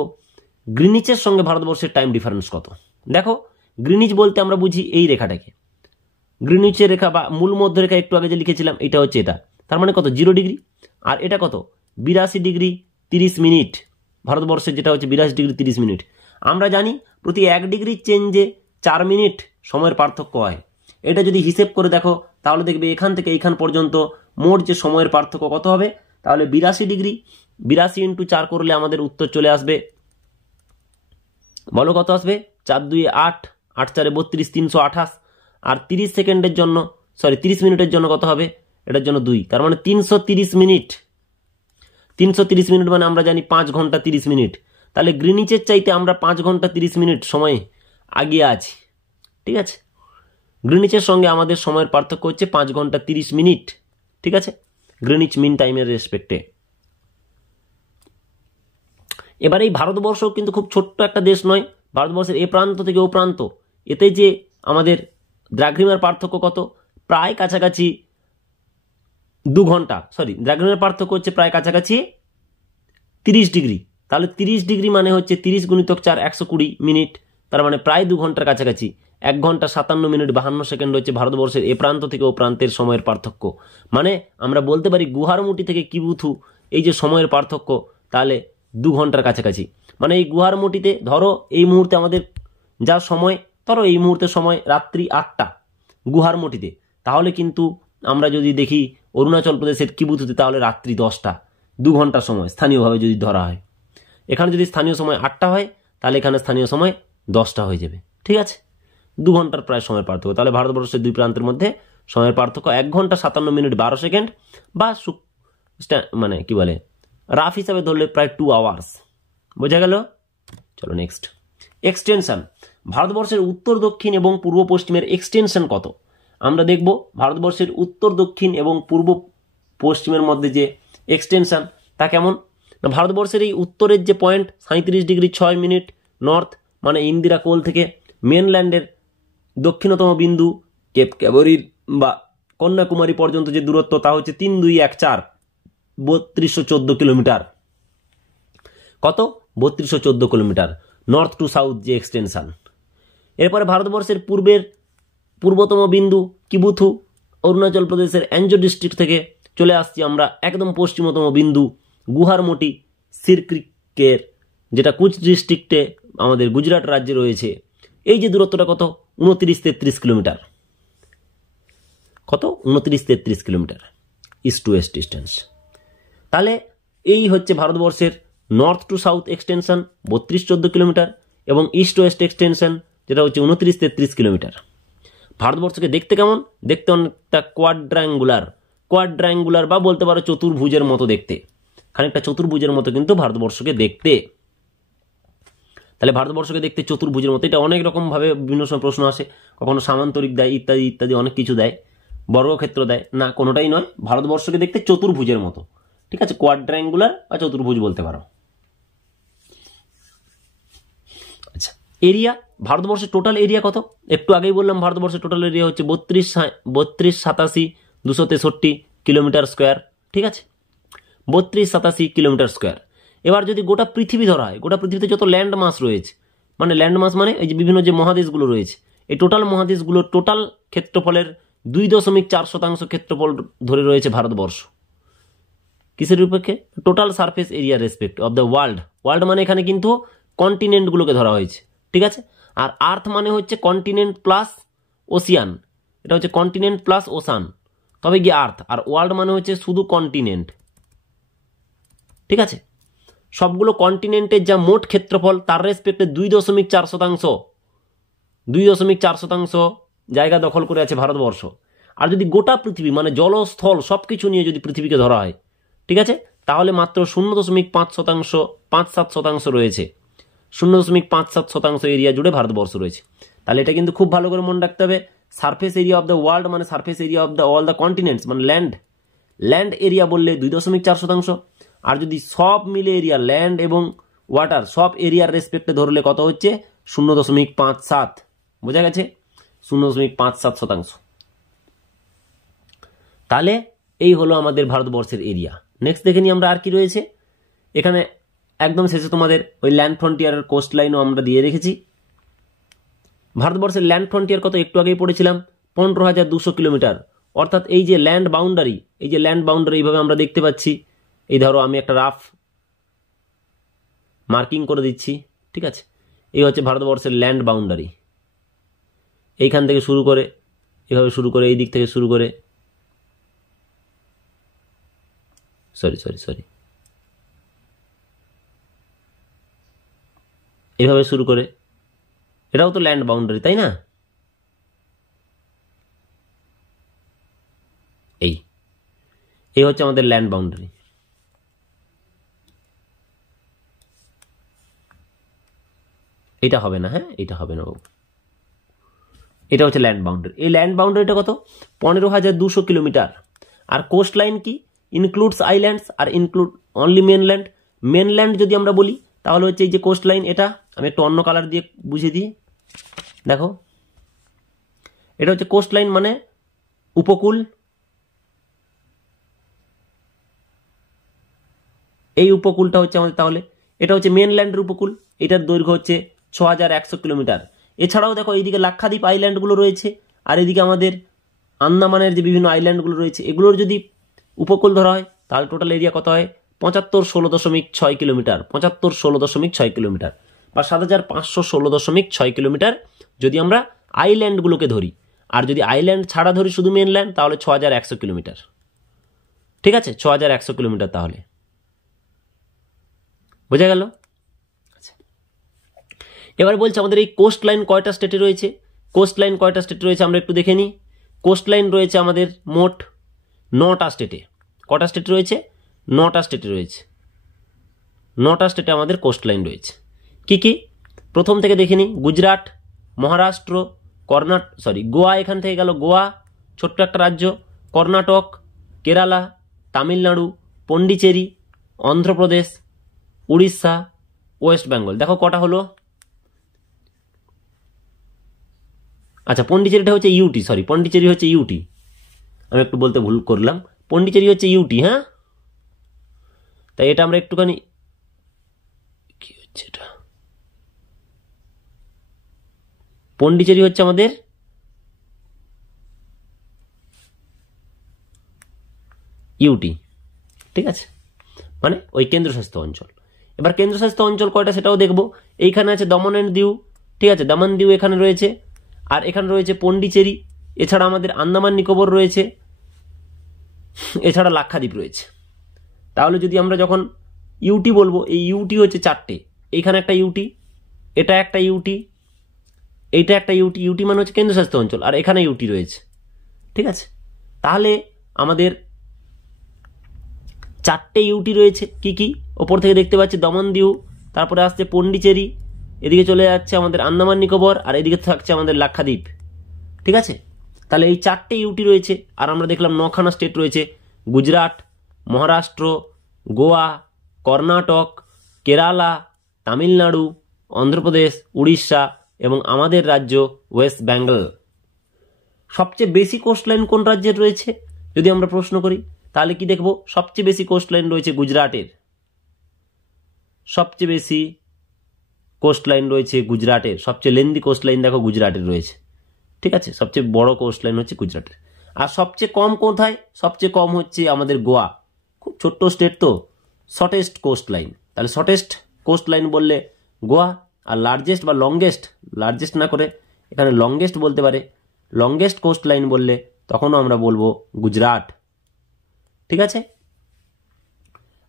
গ্রিনিচের সঙ্গে ভারতবর্ষের টাইম ডিফারেন্স কত। দেখো গ্রিনিচ বলতে আমরা বুঝি এই রেখাটাকে, গ্রিনিচের রেখা বা মূল মধ্যরেখা একটু আগে যে লিখেছিলাম, এটা হচ্ছে এটা, তার মানে কত? 0 ডিগ্রি। আর এটা কত? 82 ডিগ্রি 30 মিনিট, ভারতবর্ষের যেটা হচ্ছে 82 ডিগ্রি 30 মিনিট। আমরা জানি প্রতি 1 ডিগ্রি চেঞ্জে 4 মিনিট সময়ের পার্থক্য হয়। এটা যদি হিসেব করে দেখো তাহলে দেখবে এখান থেকে এইখান পর্যন্ত মোট যে সময়ের পার্থক্য কত হবে, তাহলে 82 ডিগ্রি, 82 ইন্টু 4 করলে আমাদের উত্তর চলে আসবে, বলো কত আসবে, 4 2 8, 8 4 32, 328। আর 30 সেকেন্ডের জন্য 30 মিনিটের জন্য কত হবে, এটার জন্য 2, তার মানে 330 মিনিট। 330 মিনিট মানে আমরা জানি 5 ঘন্টা 30 মিনিট। তাহলে গ্রিনিচের চাইতে আমরা 5 ঘন্টা 30 মিনিট সময়ে আগিয়ে আছি। ঠিক আছে, গ্রিনিচের সঙ্গে আমাদের সময়ের পার্থক্য হচ্ছে 5 ঘন্টা 30 মিনিট। ঠিক আছে, গ্রিনিচ মিন টাইমের রেসপেক্টে। এবার এই ভারতবর্ষ কিন্তু খুব ছোট্ট একটা দেশ নয়। ভারতবর্ষের এ প্রান্ত থেকে ও প্রান্ত, এতে যে আমাদের দ্রাঘিমার পার্থক্য কত, প্রায় কাছাকাছি 2 ঘন্টা, দ্রাঘিমার পার্থক্য হচ্ছে প্রায় কাছাকাছি 30 ডিগ্রি। তাহলে 30 ডিগ্রি মানে হচ্ছে 30 গুণিতক 4 120 মিনিট, তার মানে প্রায় 2 ঘন্টার কাছাকাছি। 1 ঘন্টা 57 মিনিট 52 সেকেন্ড হচ্ছে ভারতবর্ষের এ প্রান্ত থেকে ও প্রান্তের সময়ের পার্থক্য। মানে আমরা বলতে পারি গুহারমুটি থেকে কিবুথু এই যে সময়ের পার্থক্য, তাহলে 2 ঘন্টার কাছাকাছি। মানে এই গুহারমুটিতে ধরো এই মুহূর্তে আমাদের যা সময়, ধরো এই মুহূর্তের সময় রাত্রি 8টা গুহারমুটিতে, তাহলে কিন্তু আমরা যদি দেখি অরুণাচল প্রদেশের কিবুথুতে তাহলে রাত্রি 10টা, 2 ঘন্টার সময় স্থানীয়ভাবে যদি ধরা হয়। এখানে যদি স্থানীয় সময় 8টা হয় তাহলে এখানে স্থানীয় সময় 10টা হয়ে যাবে। ঠিক আছে, 2 ঘন্টার প্রায় সময়ের পার্থক্য। তাহলে ভারতবর্ষের দুই প্রান্তের মধ্যে সময়ের পার্থক্য 1 ঘন্টা 57 মিনিট 12 সেকেন্ড, বা মানে কি বলে রাফ হিসাবে ধরলে প্রায় 2 আওয়ার্স। বোঝা গেল? চলো নেক্সট, এক্সটেনশন। ভারতবর্ষের উত্তর দক্ষিণ এবং পূর্ব পশ্চিমের এক্সটেনশন কত? আমরা দেখব ভারতবর্ষের উত্তর দক্ষিণ এবং পূর্ব পশ্চিমের মধ্যে যে এক্সটেনশন তা কেমন। ভারতবর্ষের এই উত্তরের যে পয়েন্ট 37 ডিগ্রি 6 মিনিট নর্থ, মানে ইন্দিরা কোল থেকে মেনল্যান্ডের দক্ষিণতম বিন্দু কেপ ক্যাভরির বা কন্যাকুমারী পর্যন্ত যে দূরত্ব তা হচ্ছে 3214, 3214 কিলোমিটার। কত? 3214 কিলোমিটার, নর্থ টু সাউথ যে এক্সটেনশন। এরপরে ভারতবর্ষের পূর্বতম বিন্দু কিবুথু, অরুণাচল প্রদেশের এনজো ডিস্ট্রিক্ট থেকে চলে আসছি আমরা একদম পশ্চিমতম বিন্দু গুহারমুটি সিরক্রিকের, যেটা কুচ ডিস্ট্রিক্টে আমাদের গুজরাট রাজ্যে রয়েছে। এই যে দূরত্বটা কত? 29-33 কিলোমিটার। কত? 29-33 kilometre east two West distance. তাহলে এই হচ্ছে ভারতবর্ষের north two south extension 32-14 kilometre, এবং ইস্ট ওয়েস্ট এক্সটেনশন যেটা হচ্ছে 29-33 কিলোমিটার। ভারতবর্ষকে দেখতে কেমন? দেখতে অনেকটা কোয়াড্রাঙ্গুলার বা বলতে পারো চতুর্ভুজের মতো দেখতে, খানিকটা চতুর্ভুজের মতো কিন্তু ভারতবর্ষকে দেখতে। তাহলে ভারতবর্ষকে দেখতে চতুর্ভুজের মতো, এটা অনেক রকম ভাবে বিভিন্ন সময় প্রশ্ন আসে, কখনো সামান্তরিক দেয়, ইত্যাদি ইত্যাদি অনেক কিছু দেয়, বর্গক্ষেত্র দেয় না, কোনোটাই নয়, ভারতবর্ষকে দেখতে চতুর্ভুজের মতো। ঠিক আছে, কোয়াড্রাঙ্গুলার বা চতুর্ভুজ বলতে পারো। আচ্ছা, এরিয়া, ভারতবর্ষের টোটাল এরিয়া কত? একটু আগেই বললাম ভারতবর্ষের টোটাল এরিয়া হচ্ছে 32-87-263 কিলোমিটার স্কোয়ার। ঠিক আছে, 32-87 কিলোমিটার স্কোয়ার। এবার যদি গোটা পৃথিবী ধরা হয়, গোটা পৃথিবীতে যত ল্যান্ড মাস রয়েছে, মানে ল্যান্ড মাস মানে এই যে বিভিন্ন যে মহাদেশগুলো রয়েছে, এই টোটাল মহাদেশগুলোর টোটাল ক্ষেত্রফলের 2.4% ক্ষেত্রফল ধরে রয়েছে ভারতবর্ষ। কিসের উপেক্ষে? Total surface area respect of the world. World মানে এখানে কিন্তু কন্টিনেন্টগুলোকে ধরা হয়েছে। ঠিক আছে, আর আর্থ মানে হচ্ছে কন্টিনেন্ট প্লাস ওসিয়ান, এটা হচ্ছে কন্টিনেন্ট প্লাস ওসান, তবে গিয়ে আর্থ। আর ওয়ার্ল্ড মানে হচ্ছে শুধু কন্টিনেন্ট। ঠিক আছে, সবগুলো কন্টিনেন্টের যা মোট ক্ষেত্রফল তার রেসপেক্টে 2.4% জায়গা দখল করে আছে ভারতবর্ষ। আর যদি গোটা পৃথিবী মানে জলস্থল সবকিছু নিয়ে যদি পৃথিবীকে ধরা হয়, ঠিক আছে, তাহলে মাত্র 0.5% রয়েছে, 0.57% এরিয়া জুড়ে ভারতবর্ষ রয়েছে। তাহলে এটা কিন্তু খুব ভালো করে মনে রাখতে হবে। Surface area of the world মানে surface area of the all the continents, মানে ল্যান্ড এরিয়া বললে 2.4%। আর যদি সব মিলে এরিয়া ল্যান্ড এবং ওয়াটার সব এরিয়ার রেসপেক্টে ধরলে কত হচ্ছে? 0.57। বোঝা গেছে? 0.57%। তাহলে এই হলো আমাদের ভারতবর্ষের এরিয়া। নেক্সট দেখে নিই আমরা আর কি রয়েছে এখানে। একদম শেষে তোমাদের ওই ল্যান্ড ফ্রন্টিয়ারের কোস্ট লাইনও আমরা দিয়ে রেখেছি। ভারতবর্ষের ল্যান্ড ফ্রন্টিয়ার কত একটু আগেই পড়েছিলাম, 15,200 কিলোমিটার। অর্থাৎ এই যে ল্যান্ড বাউন্ডারি, এইভাবে আমরা দেখতে পাচ্ছি। এই ধরো আমি একটা রাফ মার্কিং করে দিচ্ছি, ঠিক আছে। এই হচ্ছে ভারতবর্ষের ল্যান্ড বাউন্ডারি, এইখান থেকে শুরু করে এভাবে শুরু করে এই দিক থেকে শুরু করে সরি এভাবে শুরু করে, এটাও তো ল্যান্ড বাউন্ডারি, তাই না? এই হচ্ছে আমাদের ল্যান্ড বাউন্ডারি। এটা হবে না, হ্যাঁ এটা হবে না বাবু, এটা হচ্ছে ল্যান্ড বাউন্ডারি। এই ল্যান্ড বাউন্ডারিটা কত? 15,200 কিলোমিটার। আর কোস্ট লাইন কি? ইনক্লুডস আইল্যান্ডস আর ইনক্লুড অনলি মেনল্যান্ড। মেনল্যান্ড যদি আমরা বলি তাহলে হচ্ছে এই যে কোস্ট লাইন, এটা আমি একটু অন্য কালার দিয়ে বুঝিয়ে দিই। দেখো, এটা হচ্ছে কোস্ট লাইন মানে উপকূল। এই উপকূলটা হচ্ছে আমাদের, তাহলে এটা হচ্ছে মেনল্যান্ডের উপকূল। এটার দৈর্ঘ্য হচ্ছে 6,100 কিলোমিটার। এছাড়াও দেখো এইদিকে লাক্ষাদ্বীপ আইল্যান্ডগুলো রয়েছে, আর এদিকে আমাদের আন্দামানের যে বিভিন্ন আইল্যান্ডগুলো রয়েছে, এগুলোর যদি উপকূল ধরা হয় তাহলে টোটাল এরিয়া কত হয়? 75,16.6 কিলোমিটার, 75,16.6 কিলোমিটার বা 7,516.6 কিলোমিটার যদি আমরা আইল্যান্ডগুলোকে ধরি। আর যদি আইল্যান্ড ছাড়া ধরি শুধু মেনল্যান্ড, তাহলে 6,100 কিলোমিটার, ঠিক আছে, 6,100 কিলোমিটার। তাহলে বোঝা গেল? এবার বলছে আমাদের এই কোস্ট লাইন কয়টা স্টেটে রয়েছে। কোস্ট লাইন কয়টা স্টেটে রয়েছে আমরা একটু দেখে নিই। কোস্ট লাইন রয়েছে আমাদের মোট 9টা স্টেটে। কটা স্টেটে রয়েছে? 9টা স্টেটে রয়েছে। 9টা স্টেটে আমাদের কোস্ট লাইন রয়েছে। কি কি? প্রথম থেকে দেখে নিই। গুজরাট, মহারাষ্ট্র, গোয়া, এখান থেকে গেল গোয়া, ছোট্ট একটা রাজ্য। কর্ণাটক, কেরালা, তামিলনাড়ু, পন্ডিচেরি, অন্ধ্রপ্রদেশ, উড়িষ্যা, ওয়েস্ট বেঙ্গল। দেখো কটা হলো? আচ্ছা, পন্ডিচেরিটা হচ্ছে ইউটি, পন্ডিচেরি হচ্ছে ইউটি, আমি একটু বলতে ভুল করলাম। পন্ডিচেরি হচ্ছে ইউটি, হ্যাঁ। তাই এটা আমরা একটুখানি, কি হচ্ছে এটা, পন্ডিচেরি হচ্ছে আমাদের ইউটি, ঠিক আছে, মানে ওই কেন্দ্রশাসিত অঞ্চল। এবার কেন্দ্রশাসিত অঞ্চল কয়টা সেটাও দেখবো। এইখানে আছে দমন এন্ড দিউ, ঠিক আছে, দমন দিউ এখানে রয়েছে, আর এখানে রয়েছে পন্ডিচেরি। এছাড়া আমাদের আন্দামান নিকোবর রয়েছে, এছাড়া লাক্ষাদ্বীপ রয়েছে। তাহলে যদি আমরা যখন ইউটি বলবো, এই ইউটি হচ্ছে 4টে। এইখানে একটা ইউটি, এটা একটা ইউটি, এইটা একটা ইউটি। ইউটি মানে হচ্ছে কেন্দ্রশাসিত অঞ্চল, আর এখানে ইউটি রয়েছে, ঠিক আছে। তাহলে আমাদের 4টে ইউটি রয়েছে। কি কি? ওপর থেকে দেখতে পাচ্ছি দমন দিউ, তারপরে আসছে পন্ডিচেরি, এদিকে চলে যাচ্ছে আমাদের আন্দামান নিকোবর, আর এদিকে থাকছে আমাদের লাক্ষাদ্বীপ, ঠিক আছে। তাহলে এই 4টে ইউটি রয়েছে। আর আমরা দেখলাম 9খানা স্টেট রয়েছে। গুজরাট, মহারাষ্ট্র, গোয়া, কর্ণাটক, কেরালা, তামিলনাড়ু, অন্ধ্রপ্রদেশ, উড়িষ্যা এবং আমাদের রাজ্য ওয়েস্ট বেঙ্গল। সবচেয়ে বেশি কোস্টলাইন কোন রাজ্যের রয়েছে যদি আমরা প্রশ্ন করি, তাহলে কি দেখব? সবচেয়ে বেশি কোস্টলাইন রয়েছে গুজরাটের। সবচেয়ে বেশি কোস্টলাইন রয়েছে গুজরাটের। সবচেয়ে লেন্দি কোস্টলাইন দেখো গুজরাটের রয়েছে, ঠিক আছে। সবচেয়ে বড় কোস্টলাইন হচ্ছে গুজরাটের। আর সবচেয়ে কম কোথায়? সবচেয়ে কম হচ্ছে আমাদের গোয়া। খুব ছোট্ট স্টেট তো, শর্টেস্ট কোস্টলাইন। তাহলে শর্টেস্ট কোস্টলাইন বললে গোয়া, আর লার্জেস্ট বা লংগেস্ট, লার্জেস্ট না করে এখানে লংগেস্ট বলতে পারে, লংগেস্ট কোস্টলাইন বললে তখনও আমরা বলবো গুজরাট, ঠিক আছে।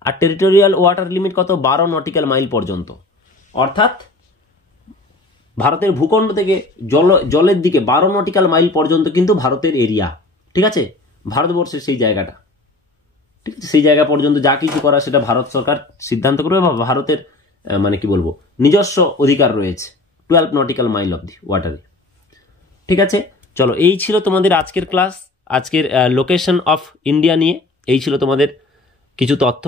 আর টেরিটোরিয়াল ওয়াটার লিমিট কত? 12 নটিক্যাল মাইল পর্যন্ত। অর্থাৎ ভারতের ভূখণ্ড থেকে জলের দিকে 12 নটিক্যাল মাইল পর্যন্ত কিন্তু ভারতের এরিয়া, ঠিক আছে, ভারতবর্ষের সেই জায়গাটা, ঠিক আছে। সেই জায়গা পর্যন্ত যা কিছু করা সেটা ভারত সরকার সিদ্ধান্ত করবে, বা ভারতের মানে কি বলবো, নিজস্ব অধিকার রয়েছে 12 নটিক্যাল মাইল অব দি ওয়াটারে, ঠিক আছে। চলো, এই ছিল তোমাদের আজকের ক্লাস, আজকের লোকেশন অফ ইন্ডিয়া নিয়ে এই ছিল তোমাদের কিছু তথ্য।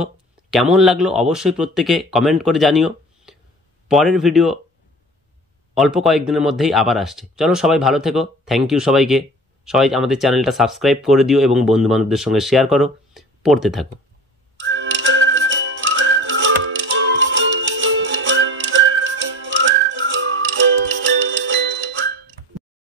কেমন লাগলো অবশ্যই প্রত্যেকে কমেন্ট করে জানিও। পরের ভিডিও অল্প কয়েকদিনের মধ্যেই আবার আসছে। চলো, সবাই ভালো থেকো। থ্যাংক ইউ সবাইকে। সবাই আমাদের চ্যানেলটা সাবস্ক্রাইব করে দিও এবং বন্ধু বান্ধবদের সঙ্গে শেয়ার করো। পড়তে থাকো।